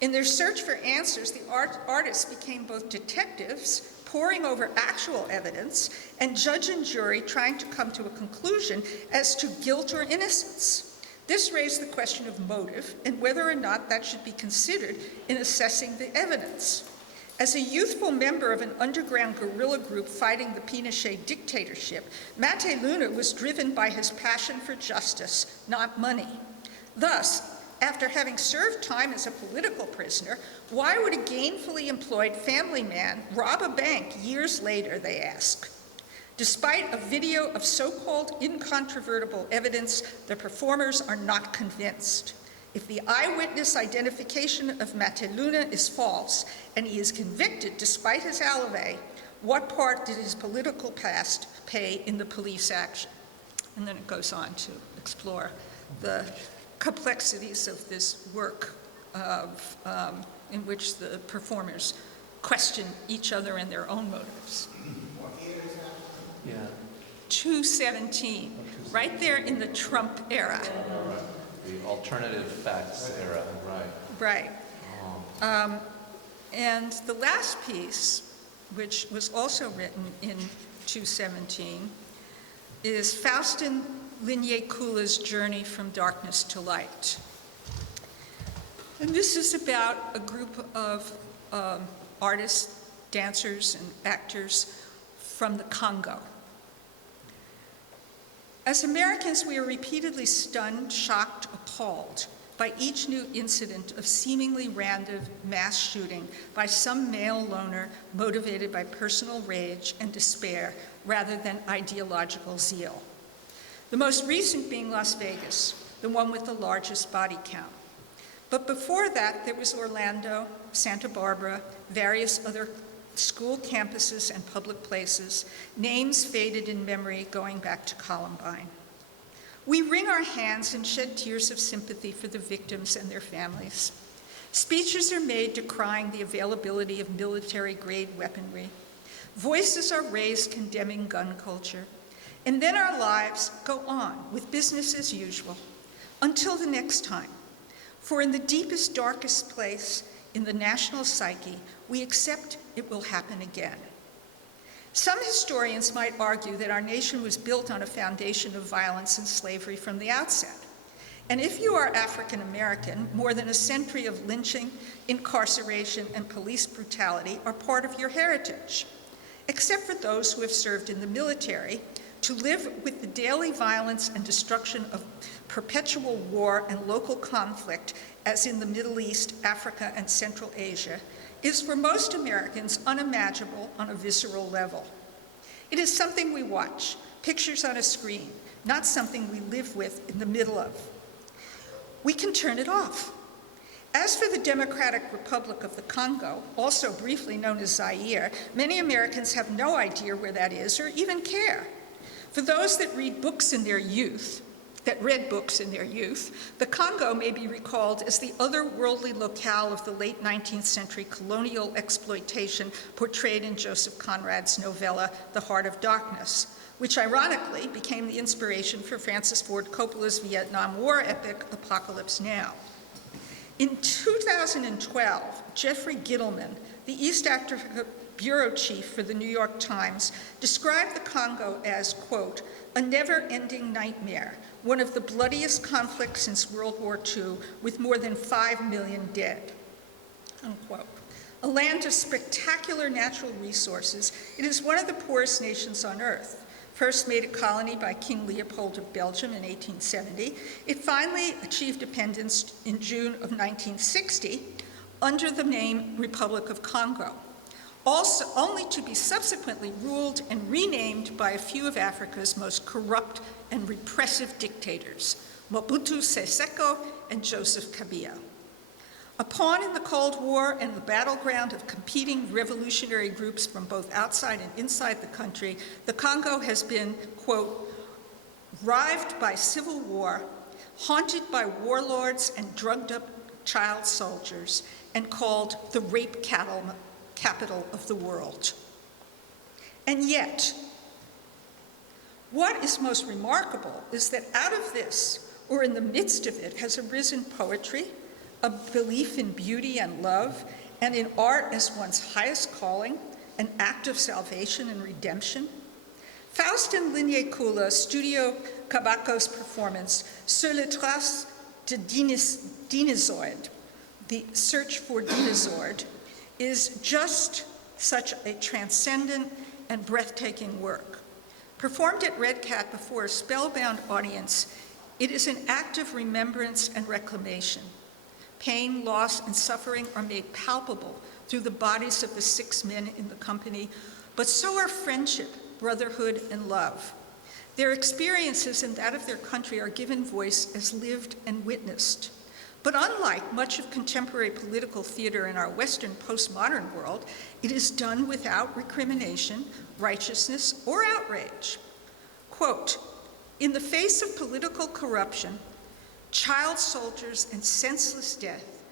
In their search for answers, the artists became both detectives, poring over actual evidence, and judge and jury trying to come to a conclusion as to guilt or innocence. This raised the question of motive and whether or not that should be considered in assessing the evidence. As a youthful member of an underground guerrilla group fighting the Pinochet dictatorship, Mate Luna was driven by his passion for justice, not money. Thus, after having served time as a political prisoner, why would a gainfully employed family man rob a bank years later, they ask? Despite a video of so-called incontrovertible evidence, the performers are not convinced. If the eyewitness identification of Mate Luna is false, and he is convicted despite his alibi, what part did his political past play in the police action? And then it goes on to explore the complexities of this work in which the performers question each other and their own motives. Yeah. 217, right there in the Trump era. The alternative facts era, right. Right. And the last piece, which was also written in 217, is Faustin Linyekula's Journey from Darkness to Light. And this is about a group of artists, dancers, and actors from the Congo. As Americans, we are repeatedly stunned, shocked, appalled by each new incident of seemingly random mass shooting by some male loner motivated by personal rage and despair rather than ideological zeal. The most recent being Las Vegas, the one with the largest body count. But before that, there was Orlando, Santa Barbara, various other school campuses and public places, names faded in memory going back to Columbine. We wring our hands and shed tears of sympathy for the victims and their families. Speeches are made decrying the availability of military-grade weaponry. Voices are raised condemning gun culture. And then our lives go on with business as usual until the next time. For in the deepest, darkest place in the national psyche, we accept it will happen again. Some historians might argue that our nation was built on a foundation of violence and slavery from the outset. And if you are African American, more than a century of lynching, incarceration, and police brutality are part of your heritage, except for those who have served in the military. To live with the daily violence and destruction of perpetual war and local conflict, as in the Middle East, Africa, and Central Asia, is for most Americans unimaginable on a visceral level. It is something we watch, pictures on a screen, not something we live with in the middle of. We can turn it off. As for the Democratic Republic of the Congo, also briefly known as Zaire, many Americans have no idea where that is or even care. For those that read books in their youth, the Congo may be recalled as the otherworldly locale of the late 19th century colonial exploitation portrayed in Joseph Conrad's novella, The Heart of Darkness, which ironically became the inspiration for Francis Ford Coppola's Vietnam War epic, Apocalypse Now. In 2012, Jeffrey Gittleman, the East Africa bureau chief for the New York Times, described the Congo as, quote, a never-ending nightmare, one of the bloodiest conflicts since World War II, with more than 5 million dead, unquote. A land of spectacular natural resources, it is one of the poorest nations on earth. First made a colony by King Leopold of Belgium in 1870, it finally achieved independence in June of 1960 under the name Republic of Congo, also only to be subsequently ruled and renamed by a few of Africa's most corrupt and repressive dictators, Mobutu Sese Seko and Joseph Kabila. A pawn in the Cold War and the battleground of competing revolutionary groups from both outside and inside the country, the Congo has been, quote, rived by civil war, haunted by warlords and drugged-up child soldiers, and called the rape capital of the world. And yet, what is most remarkable is that out of this, or in the midst of it, has arisen poetry, a belief in beauty and love, and in art as one's highest calling, an act of salvation and redemption. Faustin Lignecula Studio Cabaco's performance, Sur les traces de Dinosaure, the search for Dinosaur, is just such a transcendent and breathtaking work. Performed at Red Cat before a spellbound audience, it is an act of remembrance and reclamation. Pain, loss, and suffering are made palpable through the bodies of the 6 men in the company, but so are friendship, brotherhood, and love. Their experiences and that of their country are given voice as lived and witnessed. But unlike much of contemporary political theater in our Western postmodern world, it is done without recrimination, righteousness, or outrage. Quote, in the face of political corruption, child soldiers, and senseless death,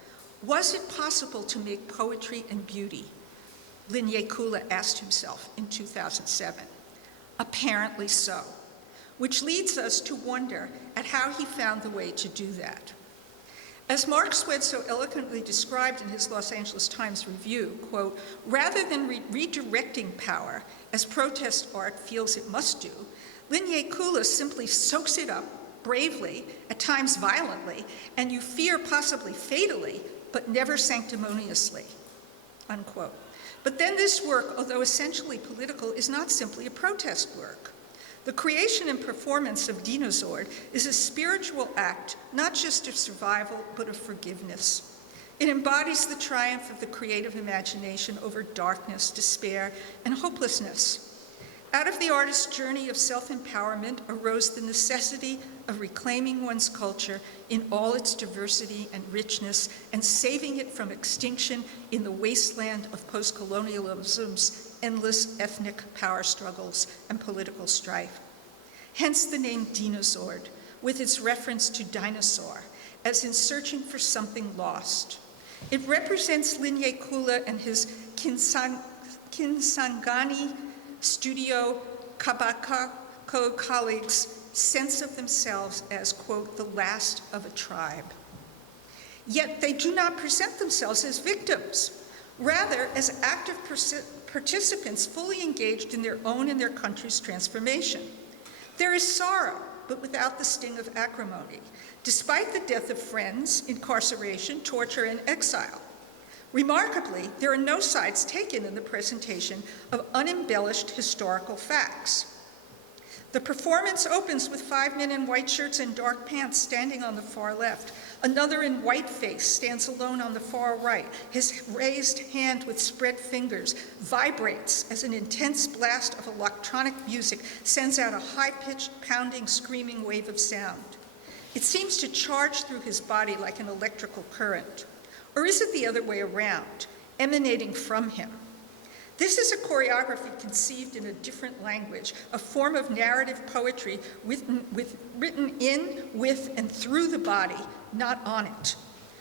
was it possible to make poetry and beauty? Lignecula asked himself in 2007. Apparently so, which leads us to wonder at how he found the way to do that. As Mark Swed so eloquently described in his Los Angeles Times review, quote, rather than redirecting power, as protest art feels it must do, Lignecula simply soaks it up bravely, at times violently, and you fear possibly fatally, but never sanctimoniously, unquote. But then this work, although essentially political, is not simply a protest work. The creation and performance of Dinosaur is a spiritual act, not just of survival, but of forgiveness. It embodies the triumph of the creative imagination over darkness, despair, and hopelessness. Out of the artist's journey of self-empowerment arose the necessity of reclaiming one's culture in all its diversity and richness and saving it from extinction in the wasteland of post-colonialism's endless ethnic power struggles and political strife. Hence the name Dinosaur, with its reference to dinosaur, as in searching for something lost. It represents Lignecula and his Kinsangani Studio Kabako colleagues' sense of themselves as, quote, the last of a tribe. Yet they do not present themselves as victims, rather as active participants fully engaged in their own and their country's transformation. There is sorrow, but without the sting of acrimony, despite the death of friends, incarceration, torture, and exile. Remarkably, there are no sides taken in the presentation of unembellished historical facts. The performance opens with 5 men in white shirts and dark pants standing on the far left, Another in whiteface stands alone on the far right. His raised hand with spread fingers vibrates as an intense blast of electronic music sends out a high-pitched, pounding, screaming wave of sound. It seems to charge through his body like an electrical current. Or is it the other way around, emanating from him? This is a choreography conceived in a different language, a form of narrative poetry written in, with, and through the body, not on it.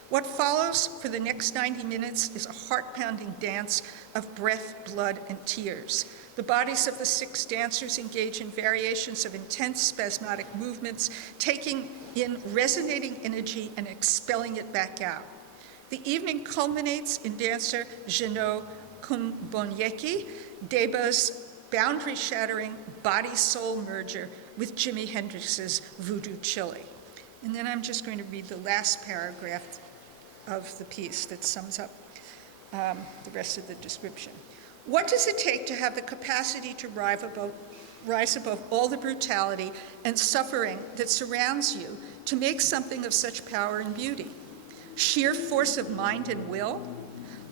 What follows for the next 90 minutes is a heart-pounding dance of breath, blood, and tears. The bodies of the 6 dancers engage in variations of intense spasmodic movements, taking in resonating energy and expelling it back out. The evening culminates in dancer Jeannot Kumbonyeki, Deba's boundary-shattering body-soul merger with Jimi Hendrix's Voodoo Chili. And then I'm just going to read the last paragraph of the piece that sums up the rest of the description. What does it take to have the capacity to rise above all the brutality and suffering that surrounds you to make something of such power and beauty? Sheer force of mind and will?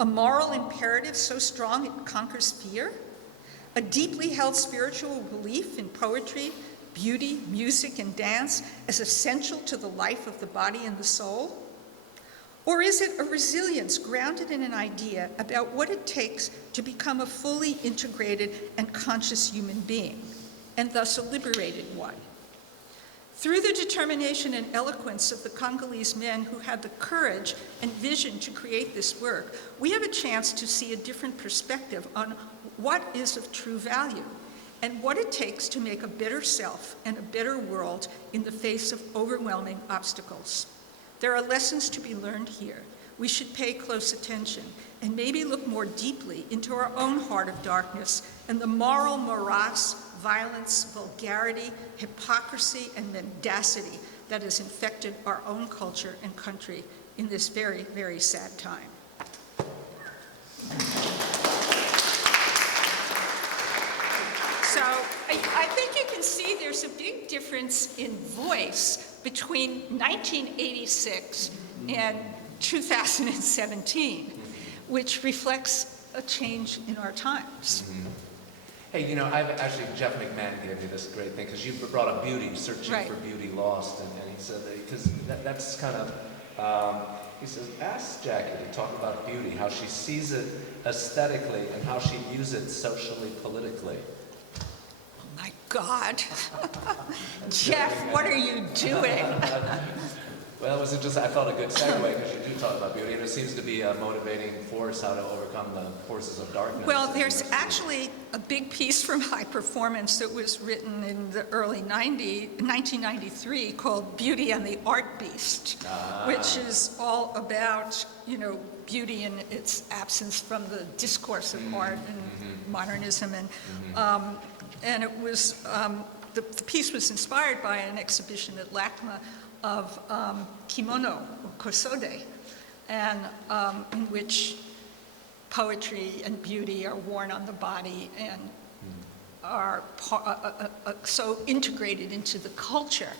A moral imperative so strong it conquers fear? A deeply held spiritual belief in poetry, beauty, music, and dance as essential to the life of the body and the soul? Or is it a resilience grounded in an idea about what it takes to become a fully integrated and conscious human being, and thus a liberated one? Through the determination and eloquence of the Congolese men who had the courage and vision to create this work, we have a chance to see a different perspective on what is of true value and what it takes to make a better self and a better world in the face of overwhelming obstacles. There are lessons to be learned here. We should pay close attention and maybe look more deeply into our own heart of darkness and the moral morass, violence, vulgarity, hypocrisy, and mendacity that has infected our own culture and country in this very, very sad time. So I think you can see there's a big difference in voice between 1986 and 2017, which reflects a change in our times. Hey, you know, Jeff McMahon gave me this great thing, because you brought up beauty, searching Right. for beauty lost, and he said that, because that's kind of, he says, ask Jacki to talk about beauty, how she sees it aesthetically and how she views it socially, politically. Oh my God. Jeff, what are you doing? Well, it was just, I felt a good segue, because you do talk about beauty, and it seems to be a motivating force, how to overcome the forces of darkness. Well, there's actually a big piece from High Performance that was written in the early 1993 called Beauty and the Art Beast, which is all about, you know, beauty and its absence from the discourse of art and modernism. And it was, the piece was inspired by an exhibition at LaPalma of kimono, or kosode, and in which poetry and beauty are worn on the body and are so integrated into the culture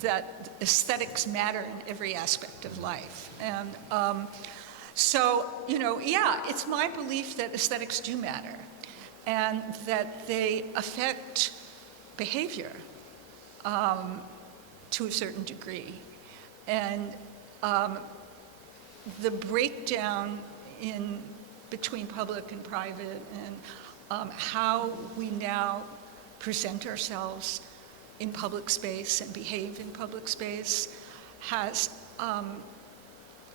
that aesthetics matter in every aspect of life. And so, you know, yeah, it's my belief that aesthetics do matter and that they affect behavior to a certain degree. And the breakdown in between public and private and how we now present ourselves in public space and behave in public space has,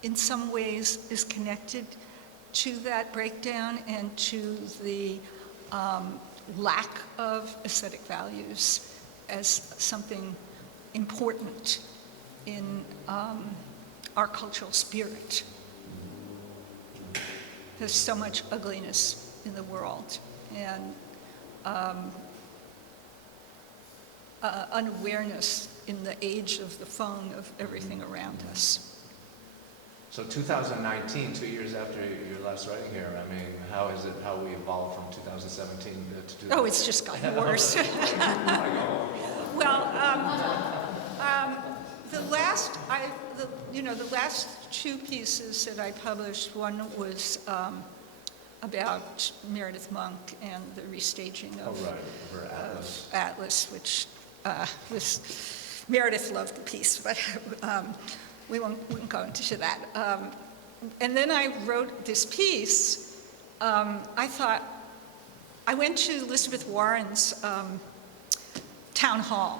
in some ways, is connected to that breakdown and to the lack of aesthetic values as something important in our cultural spirit. There's so much ugliness in the world, and unawareness in the age of the phone of everything around us. So 2019, 2 years after your last writing here, I mean, how we evolved from 2017 to 2000? Oh, it's just gotten worse. Well, you know, the last two pieces that I published, one was about Meredith Monk and the restaging of, over Atlas. Atlas, which was, Meredith loved the piece, but we won't go into that. And then I wrote this piece. I thought, I went to Elizabeth Warren's town hall,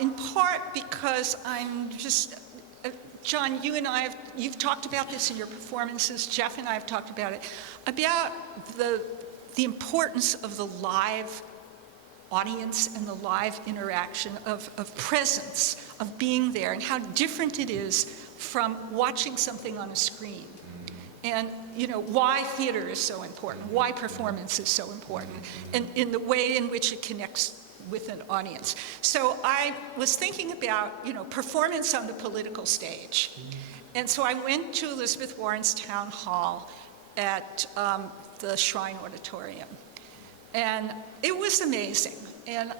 in part because I'm just, John, you and I you've talked about this in your performances, Jeff and I have talked about it, about the importance of the live audience and the live interaction of presence, of being there, and how different it is from watching something on a screen. And, you know, why theater is so important, why performance is so important, and in the way in which it connects with an audience. So I was thinking about, you know, performance on the political stage. And so I went to Elizabeth Warren's town hall at the Shrine Auditorium. And it was amazing. And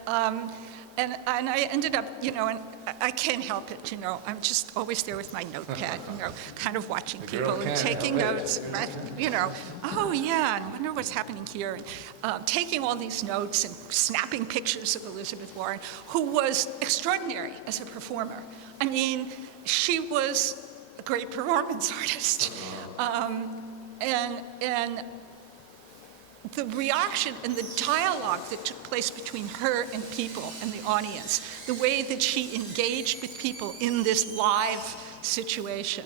I ended up, you know, and I can't help it, you know, I'm just always there with my notepad, you know, kind of watching people and taking notes, but, you know, oh yeah, I wonder what's happening here, and taking all these notes and snapping pictures of Elizabeth Warren, who was extraordinary as a performer. I mean, she was a great performance artist. And the reaction and the dialogue that took place between her and people and the audience, the way that she engaged with people in this live situation,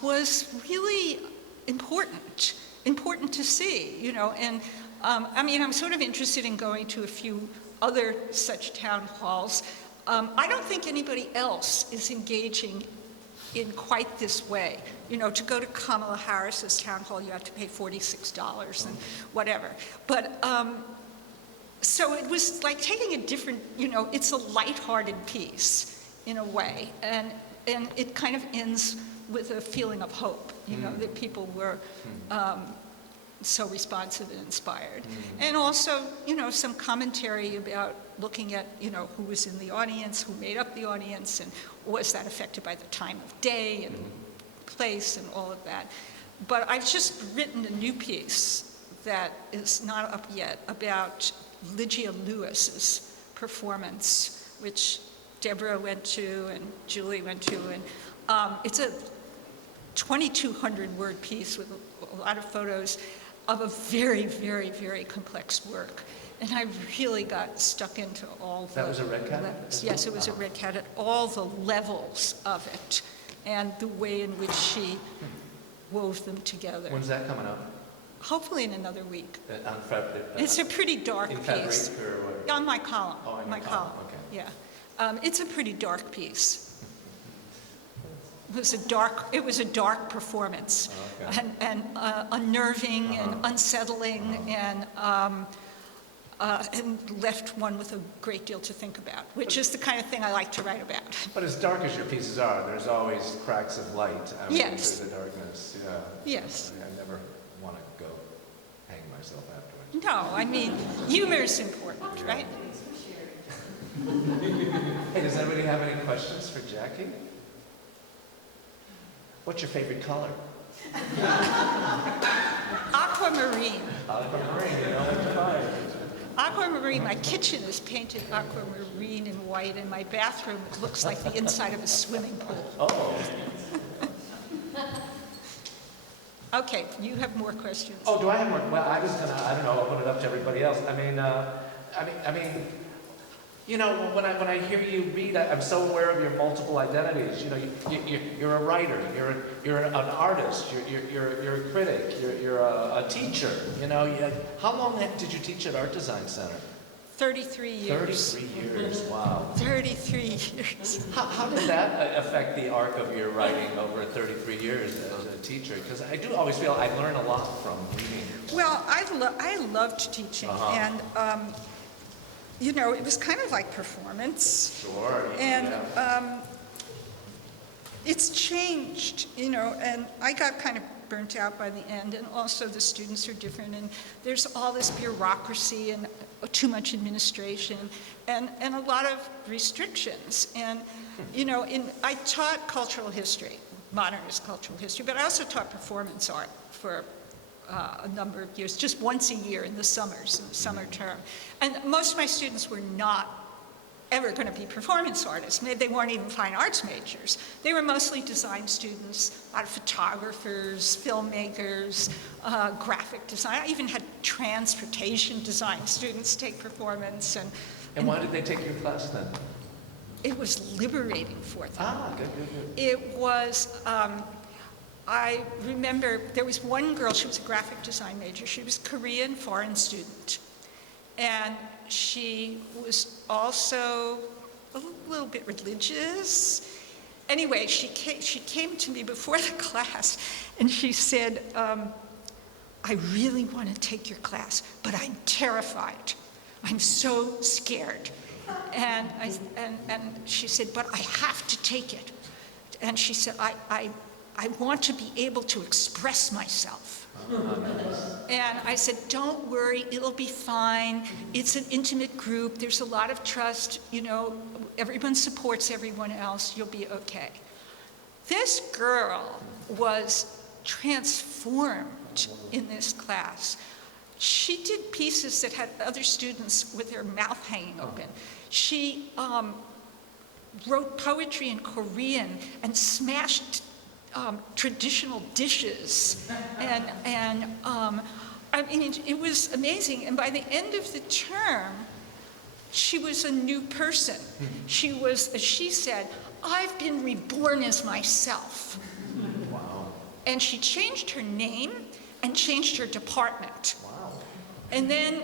was really important to see, you know. And I mean, I'm sort of interested in going to a few other such town halls. I don't think anybody else is engaging in quite this way. You know, to go to Kamala Harris's town hall, you have to pay $46 and whatever. But, so it was like taking a different, you know, it's a lighthearted piece in a way. And it kind of ends with a feeling of hope, you know, that people were so responsive and inspired. And also, you know, some commentary about looking at, you know, who was in the audience, who made up the audience, and was that affected by the time of day and place and all of that. But I've just written a new piece that is not up yet about Lygia Lewis's performance, which Deborah went to and Julie went to, and it's a 2,200 word piece with a lot of photos of a very, very, very complex work. And I really got stuck into all the... That was a red cat? Levels. Yes, it was a red cat at all the levels of it and the way in which she wove them together. When's that coming up? Hopefully in another week. On February? It's a pretty dark in piece. February or what? On my column. Oh, on my your column, okay. Yeah. It's a pretty dark piece. It was a dark performance, Okay. and unnerving and unsettling, and left one with a great deal to think about, which is the kind of thing I like to write about. But as dark as your pieces are, there's always cracks of light Yes. through the darkness. Yeah. Yes. I never want to go hang myself afterwards. No, I mean, humor is important, right? Hey, does anybody have any questions for Jacki? What's your favorite color? Aquamarine. Aquamarine, you know what color? Aquamarine, my kitchen is painted aquamarine and white, and my bathroom looks like the inside of a swimming pool. Oh. Okay, you have more questions. Oh, do I have more? Well, I was gonna, I don't know, open it up to everybody else. I mean, you know, when I hear you read, I'm so aware of your multiple identities. You know, you're a writer, you're an artist, you're a critic, you're a teacher. You know, how long did you teach at Art Design Center? 33 years. 33 years, wow. 33 years. How did that affect the arc of your writing over 33 years as a teacher? Because I do always feel I learn a lot from reading. Well, I loved teaching, and you know, it was kind of like performance. Sure. And yeah. it's changed, you know, and I got kind of burnt out by the end, and also the students are different, and there's all this bureaucracy, and too much administration, and a lot of restrictions. And, I taught cultural history, modernist cultural history, but I also taught performance art for a number of years, just once a year in the summers, in the summer term. And most of my students were not ever going to be performance artists. They weren't even fine arts majors. They were mostly design students, a lot of photographers, filmmakers, graphic design. I even had transportation design students take performance. And why did they take your class then? It was liberating for them. Ah, good. It was, I remember there was one girl, she was a graphic design major. She was a Korean foreign student. And she was also a little bit religious. Anyway, she came to me before the class and she said, I really want to take your class, but I'm terrified. I'm so scared. And she said, but I have to take it. And she said, I want to be able to express myself. And I said, don't worry, it'll be fine. It's an intimate group. There's a lot of trust. Everyone supports everyone else. You'll be okay. This girl was transformed in this class. She did pieces that had other students with their mouth hanging open. She wrote poetry in Korean and smashed traditional dishes, and I mean, it was amazing. And by the end of the term, she was a new person. She was, as she said, I've been reborn as myself. Wow. And she changed her name and changed her department. Wow. And then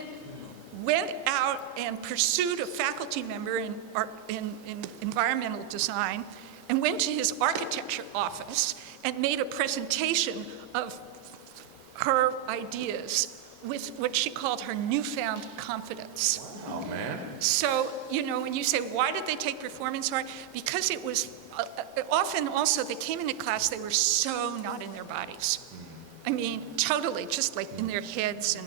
went out and pursued a faculty member in environmental design, and went to his architecture office and made a presentation of her ideas with what she called her newfound confidence. Oh, man. So, when you say, why did they take performance art? Because it was, often also, they came into class, they were so not in their bodies. I mean, totally, just like in their heads and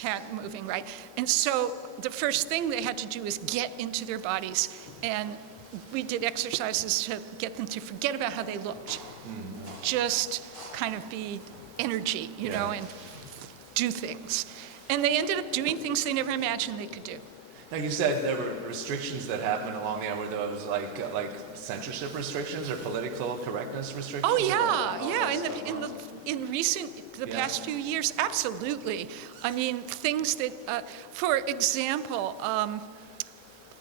hand moving, right? And so the first thing they had to do is get into their bodies, and we did exercises to get them to forget about how they looked. Just kind of be energy, and do things. And they ended up doing things they never imagined they could do. Now, you said there were restrictions that happened along the way. Were those like censorship restrictions or political correctness restrictions? Oh yeah. In the past few years, absolutely. I mean, things that, for example,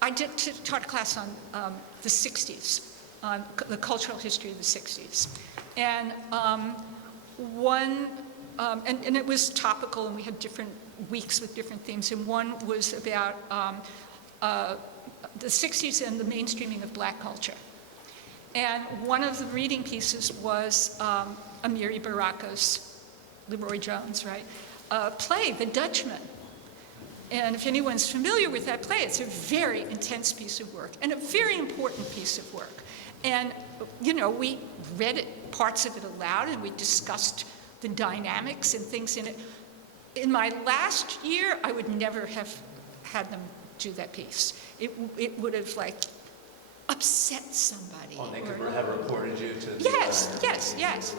I taught a class on the 60s, on the cultural history of the 60s. And and it was topical, and we had different weeks with different themes. And one was about the 60s and the mainstreaming of black culture. And one of the reading pieces was Amiri Baraka's, Leroy Jones, right? Play, The Dutchman. And if anyone's familiar with that play, it's a very intense piece of work and a very important piece of work. And, we read it, parts of it aloud, and we discussed the dynamics and things in it. In my last year, I would never have had them do that piece. It would have, upset somebody. Oh, they could have reported you to the... Yes.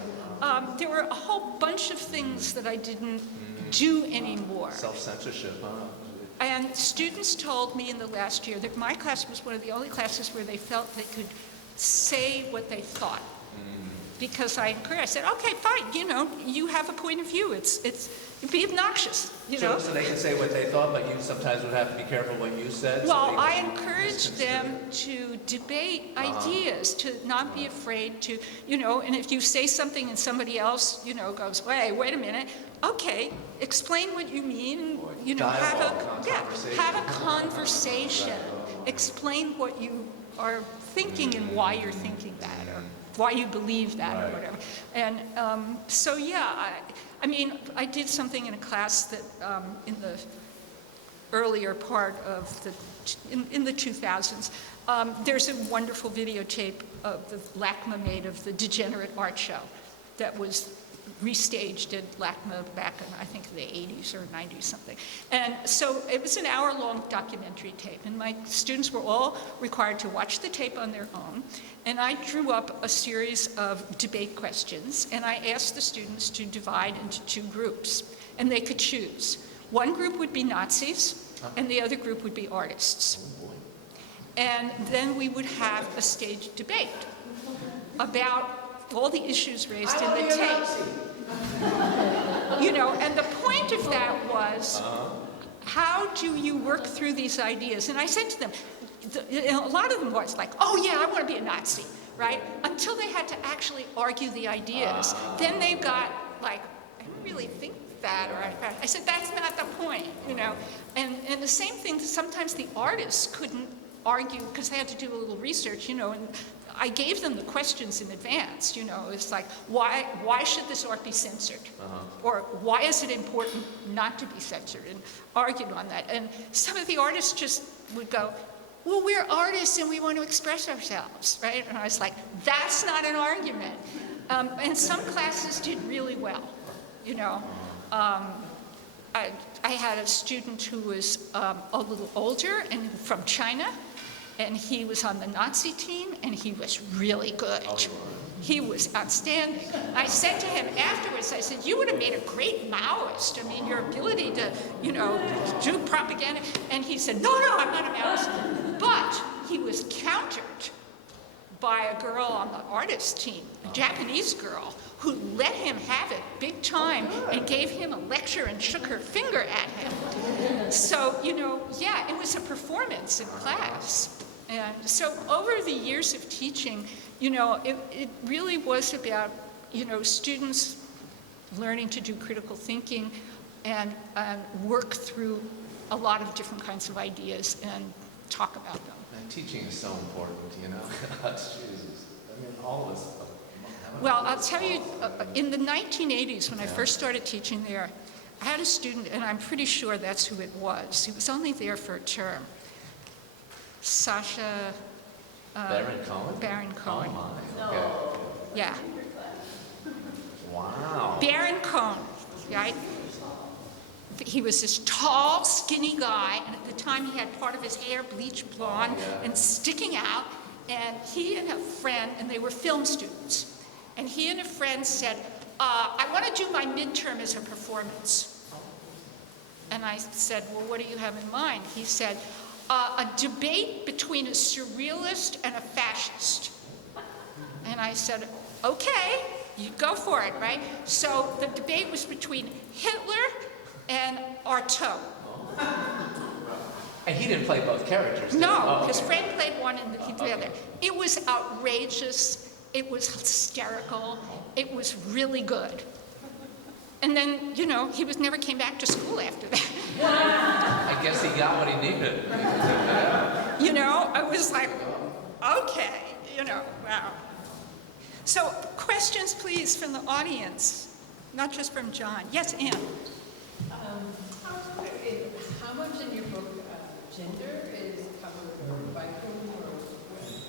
There were a whole bunch of things that I didn't do anymore. Self-censorship, huh? And students told me in the last year that my class was one of the only classes where they felt they could say what they thought. Because I said, okay, fine, you have a point of view. It'd be obnoxious, So they can say what they thought, but you sometimes would have to be careful what you said? Well, I encouraged them to debate ideas, to not be afraid to, and if you say something and somebody else, goes, wait a minute, okay, explain what you mean, have a conversation. Explain what you are thinking and why you're thinking that, or why you believe that, or whatever. And I did something in a class that in the earlier part of in the 2000s, there's a wonderful videotape of the LaPalma made of the Degenerate Art Show that was restaged at LaPalma back in, I think, the 80s or 90s something. And so it was an hour-long documentary tape, and my students were all required to watch the tape on their own. And I drew up a series of debate questions, and I asked the students to divide into two groups, and they could choose. One group would be Nazis, and the other group would be artists. And then we would have a staged debate about all the issues raised in the tape. You know, and the point of that was, how do you work through these ideas? And I said to them, a lot of them was like, oh yeah, I want to be a Nazi, right? Until they had to actually argue the ideas. Then they got like, I don't really think that, or I said, that's not the point, you know? And the same thing, sometimes the artists couldn't argue because they had to do a little research, you know, and I gave them the questions in advance, you know, it's like, why should this art be censored? Or why is it important not to be censored? And argued on that. And some of the artists just would go, well, we're artists and we want to express ourselves, right? And I was like, that's not an argument. And some classes did really well, you know. I had a student who was a little older and from China, and he was on the Nazi team, and he was really good. He was outstanding. I said to him afterwards, I said, you would have made a great Maoist. I mean, your ability to, you know, do propaganda. And he said, no, I'm not a Maoist. But he was countered by a girl on the artist team, a Japanese girl, who let him have it big time and gave him a lecture and shook her finger at him. So, you know, yeah, it was a performance in class. And so over the years of teaching, you know, it really was about, you know, students learning to do critical thinking and work through a lot of different kinds of ideas and talk about them. And teaching is so important, you know. Jesus. I mean, all of us. Well, I'll tell you, in the 1980s, when I first started teaching there, I had a student, and I'm pretty sure that's who it was. He was only there for a term. Sasha... Baron Cohen? Baron Cohen. Oh my. Okay. Yeah. Wow. Baron Cohen, right? He was this tall, skinny guy, and at the time he had part of his hair bleached blonde and sticking out, and he and a friend, and they were film students, and he and a friend said, I want to do my midterm as a performance. And I said, well, what do you have in mind? He said, a debate between a surrealist and a fascist. And I said, okay, you go for it, right? So the debate was between Hitler and Artaud. And he didn't play both characters, did he? No, his friend played one and he played the other. It was outrageous, it was hysterical, it was really good. And then, you know, he never came back to school after that. I guess he got what he needed. You know, I was like, okay, you know, wow. So, questions, please, from the audience, not just from John. Yes, Ann. How much in your book gender is covered by whom, or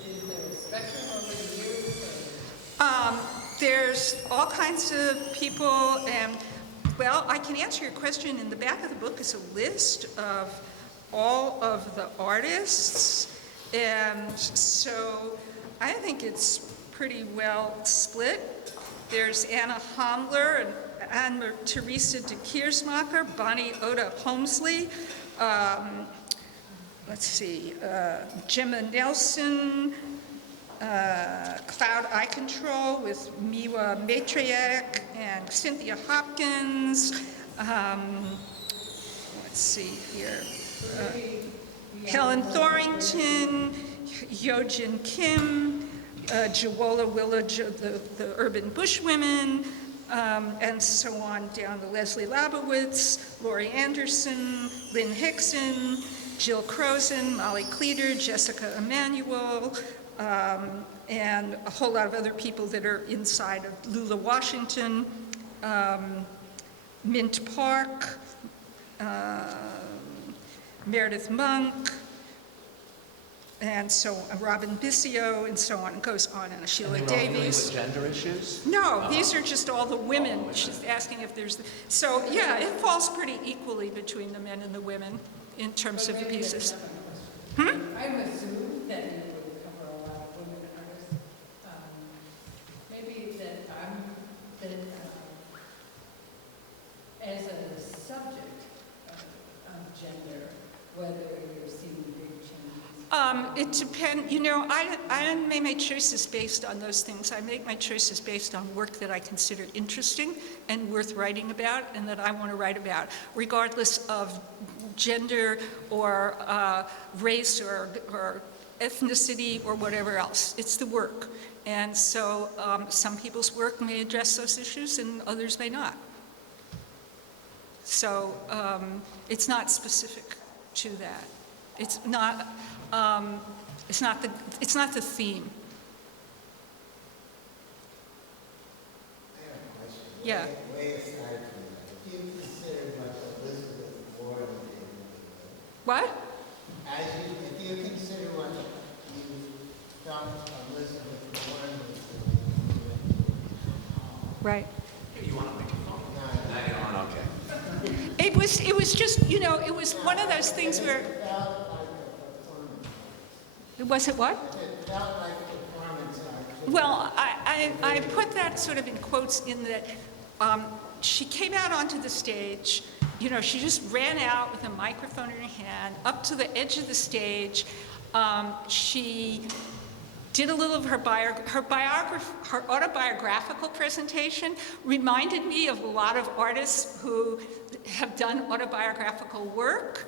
is there a spectrum over the years? There's all kinds of people, and, well, I can answer your question. In the back of the book is a list of all of the artists, and so I think it's pretty well split. There's Anna Hamler and Anne-Theresa de Keersmacher, Bonnie Oda Holmesley, let's see, Gemma Nelson, Cloud Eye Control with Miwa Matriak and Cynthia Hopkins. Let's see here. Helen Thorington, Yojin Kim, Jawola Willage, the Urban Bushwomen, and so on down to Leslie Labowitz, Laurie Anderson, Lynn Hickson, Jill Crozen, Molly Cleater, Jessica Emanuel, and a whole lot of other people that are inside of Lula Washington, Mint Park, Meredith Monk, And so Robin Bissio, and so on, it goes on, and Sheila And they were all dealing Davies. with gender issues? No, these are just all the women. She's asking if there's, so yeah, it falls pretty equally between the men and the women in terms of the Maybe that's pieces. not my question. I'm assuming that you would cover a lot of women artists. Maybe that as a subject of gender, whether you're seeing big changes. It depends, you know, I don't make my choices based on those things. I make my choices based on work that I consider interesting and worth writing about and that I want to write about, regardless of gender or race or ethnicity or whatever else. It's the work. And so some people's work may address those issues and others may not. So it's not specific to that. It's not the theme. I have a question. Yeah. Way aside from that, if you consider what Elizabeth Warren did, What? if you consider what you felt Elizabeth Warren was doing, Right. You want to make a phone? no, No, you're on, okay. It was just, you know, it was one of those things where, it felt like a performance. was it what? It felt like a performance art. Well, I put that sort of in quotes in that she came out onto the stage, you know, she just ran out with a microphone in her hand up to the edge of the stage. She did a little of her autobiographical presentation, reminded me of a lot of artists who have done autobiographical work,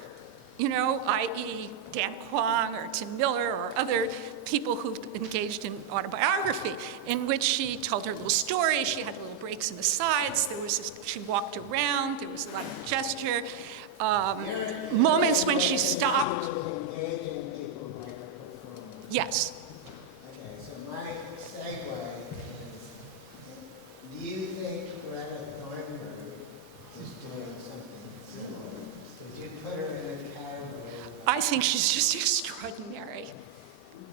you know, i.e. Dan Kwong or Tim Miller or other people who've engaged in autobiography, in which she told her little story. She had little breaks in the sides. She walked around. There was a lot of gesture. Moments when she stopped. Engaging people like a performance. Yes. Okay, so my segue is, do you think Greta Thunberg is doing something similar? Would you put her in a category? I think she's just extraordinary.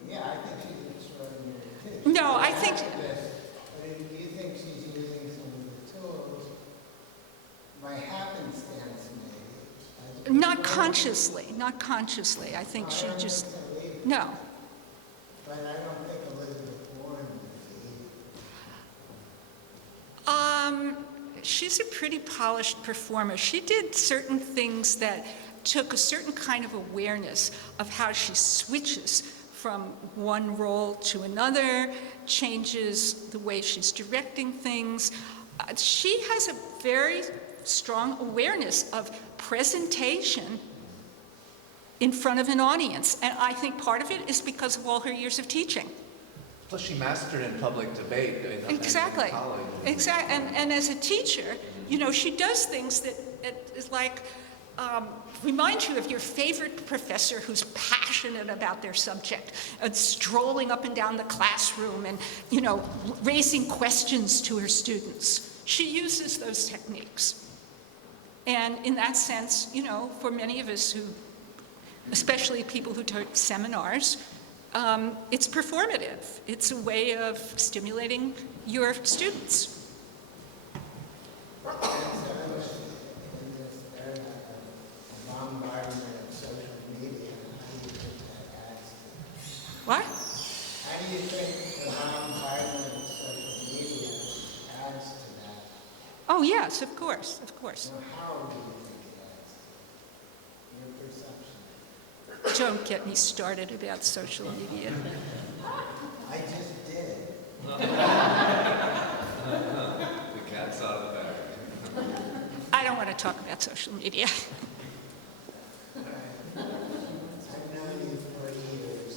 Yeah, I think she's extraordinary too. No, I think- But do you think she's using some of the tools by happenstance maybe? Not consciously, not consciously. I think she just, no. But I don't think Elizabeth Warren was either. She's a pretty polished performer. She did certain things that took a certain kind of awareness of how she switches from one role to another, changes the way she's directing things. She has a very strong awareness of presentation in front of an audience. And I think part of it is because of all her years of teaching. Plus, she mastered in public debate in Exactly. college. Exactly. And as a teacher, you know, she does things that is like, remind you of your favorite professor who's passionate about their subject and strolling up and down the classroom and, you know, raising questions to her students. She uses those techniques. And in that sense, you know, for many of us who, especially people who take seminars, it's performative. It's a way of stimulating your students. And so in this era of bombardment of social media, how do you think that adds to? What? How do you think the bombardment of social media adds to that? Oh, yes, of course, of course. So how do you think it adds to your perception? Don't get me started about social media. I just did. The cat's out of the bag. I don't want to talk about social media. I've known you for years.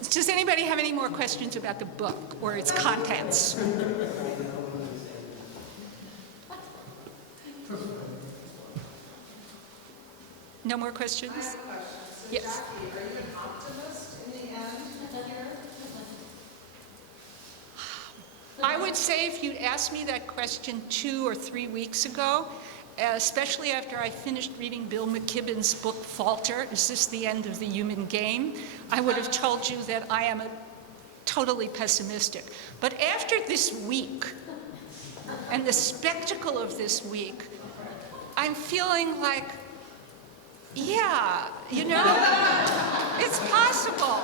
So. Does anybody have any more questions about the book or its contents? No more questions? I have a question. So Yes. Jacki, are you an optimist in the end here? I would say if you'd asked me that question 2 or 3 weeks ago, especially after I finished reading Bill McKibben's book, Falter, Is This the End of the Human Game? I would have told you that I am totally pessimistic. But after this week, and the spectacle of this week, I'm feeling like, yeah, you know, it's possible.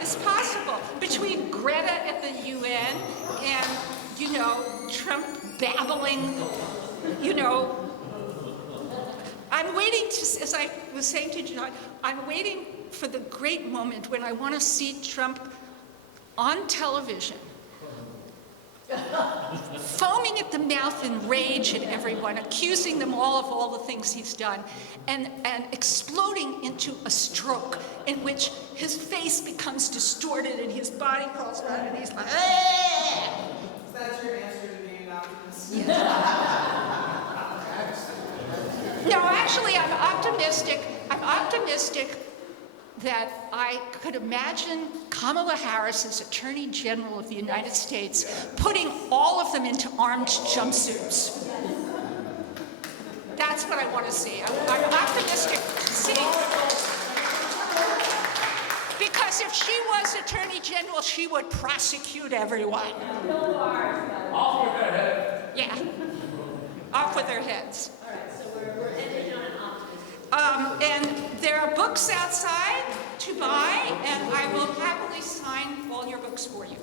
It's possible. Between Greta at the UN and, you know, Trump babbling, you know, I'm waiting to, as I was saying to John, I'm waiting for the great moment when I want to see Trump on television, foaming at the mouth in rage at everyone, accusing them all of all the things he's done, and exploding into a stroke in which his face becomes distorted and his body crawls around and he's like, "Ah!" That's your answer to being an optimist. No, actually, I'm optimistic. I'm optimistic that I could imagine Kamala Harris as Attorney General of the United States putting all of them into armed jumpsuits. That's what I want to see. I'm optimistic seeing. Because if she was Attorney General, she would prosecute everyone. Off with their head. Yeah. Off with their heads. All right, so we're ending on an optimistic. And there are books outside to buy, and I will happily sign all your books for you.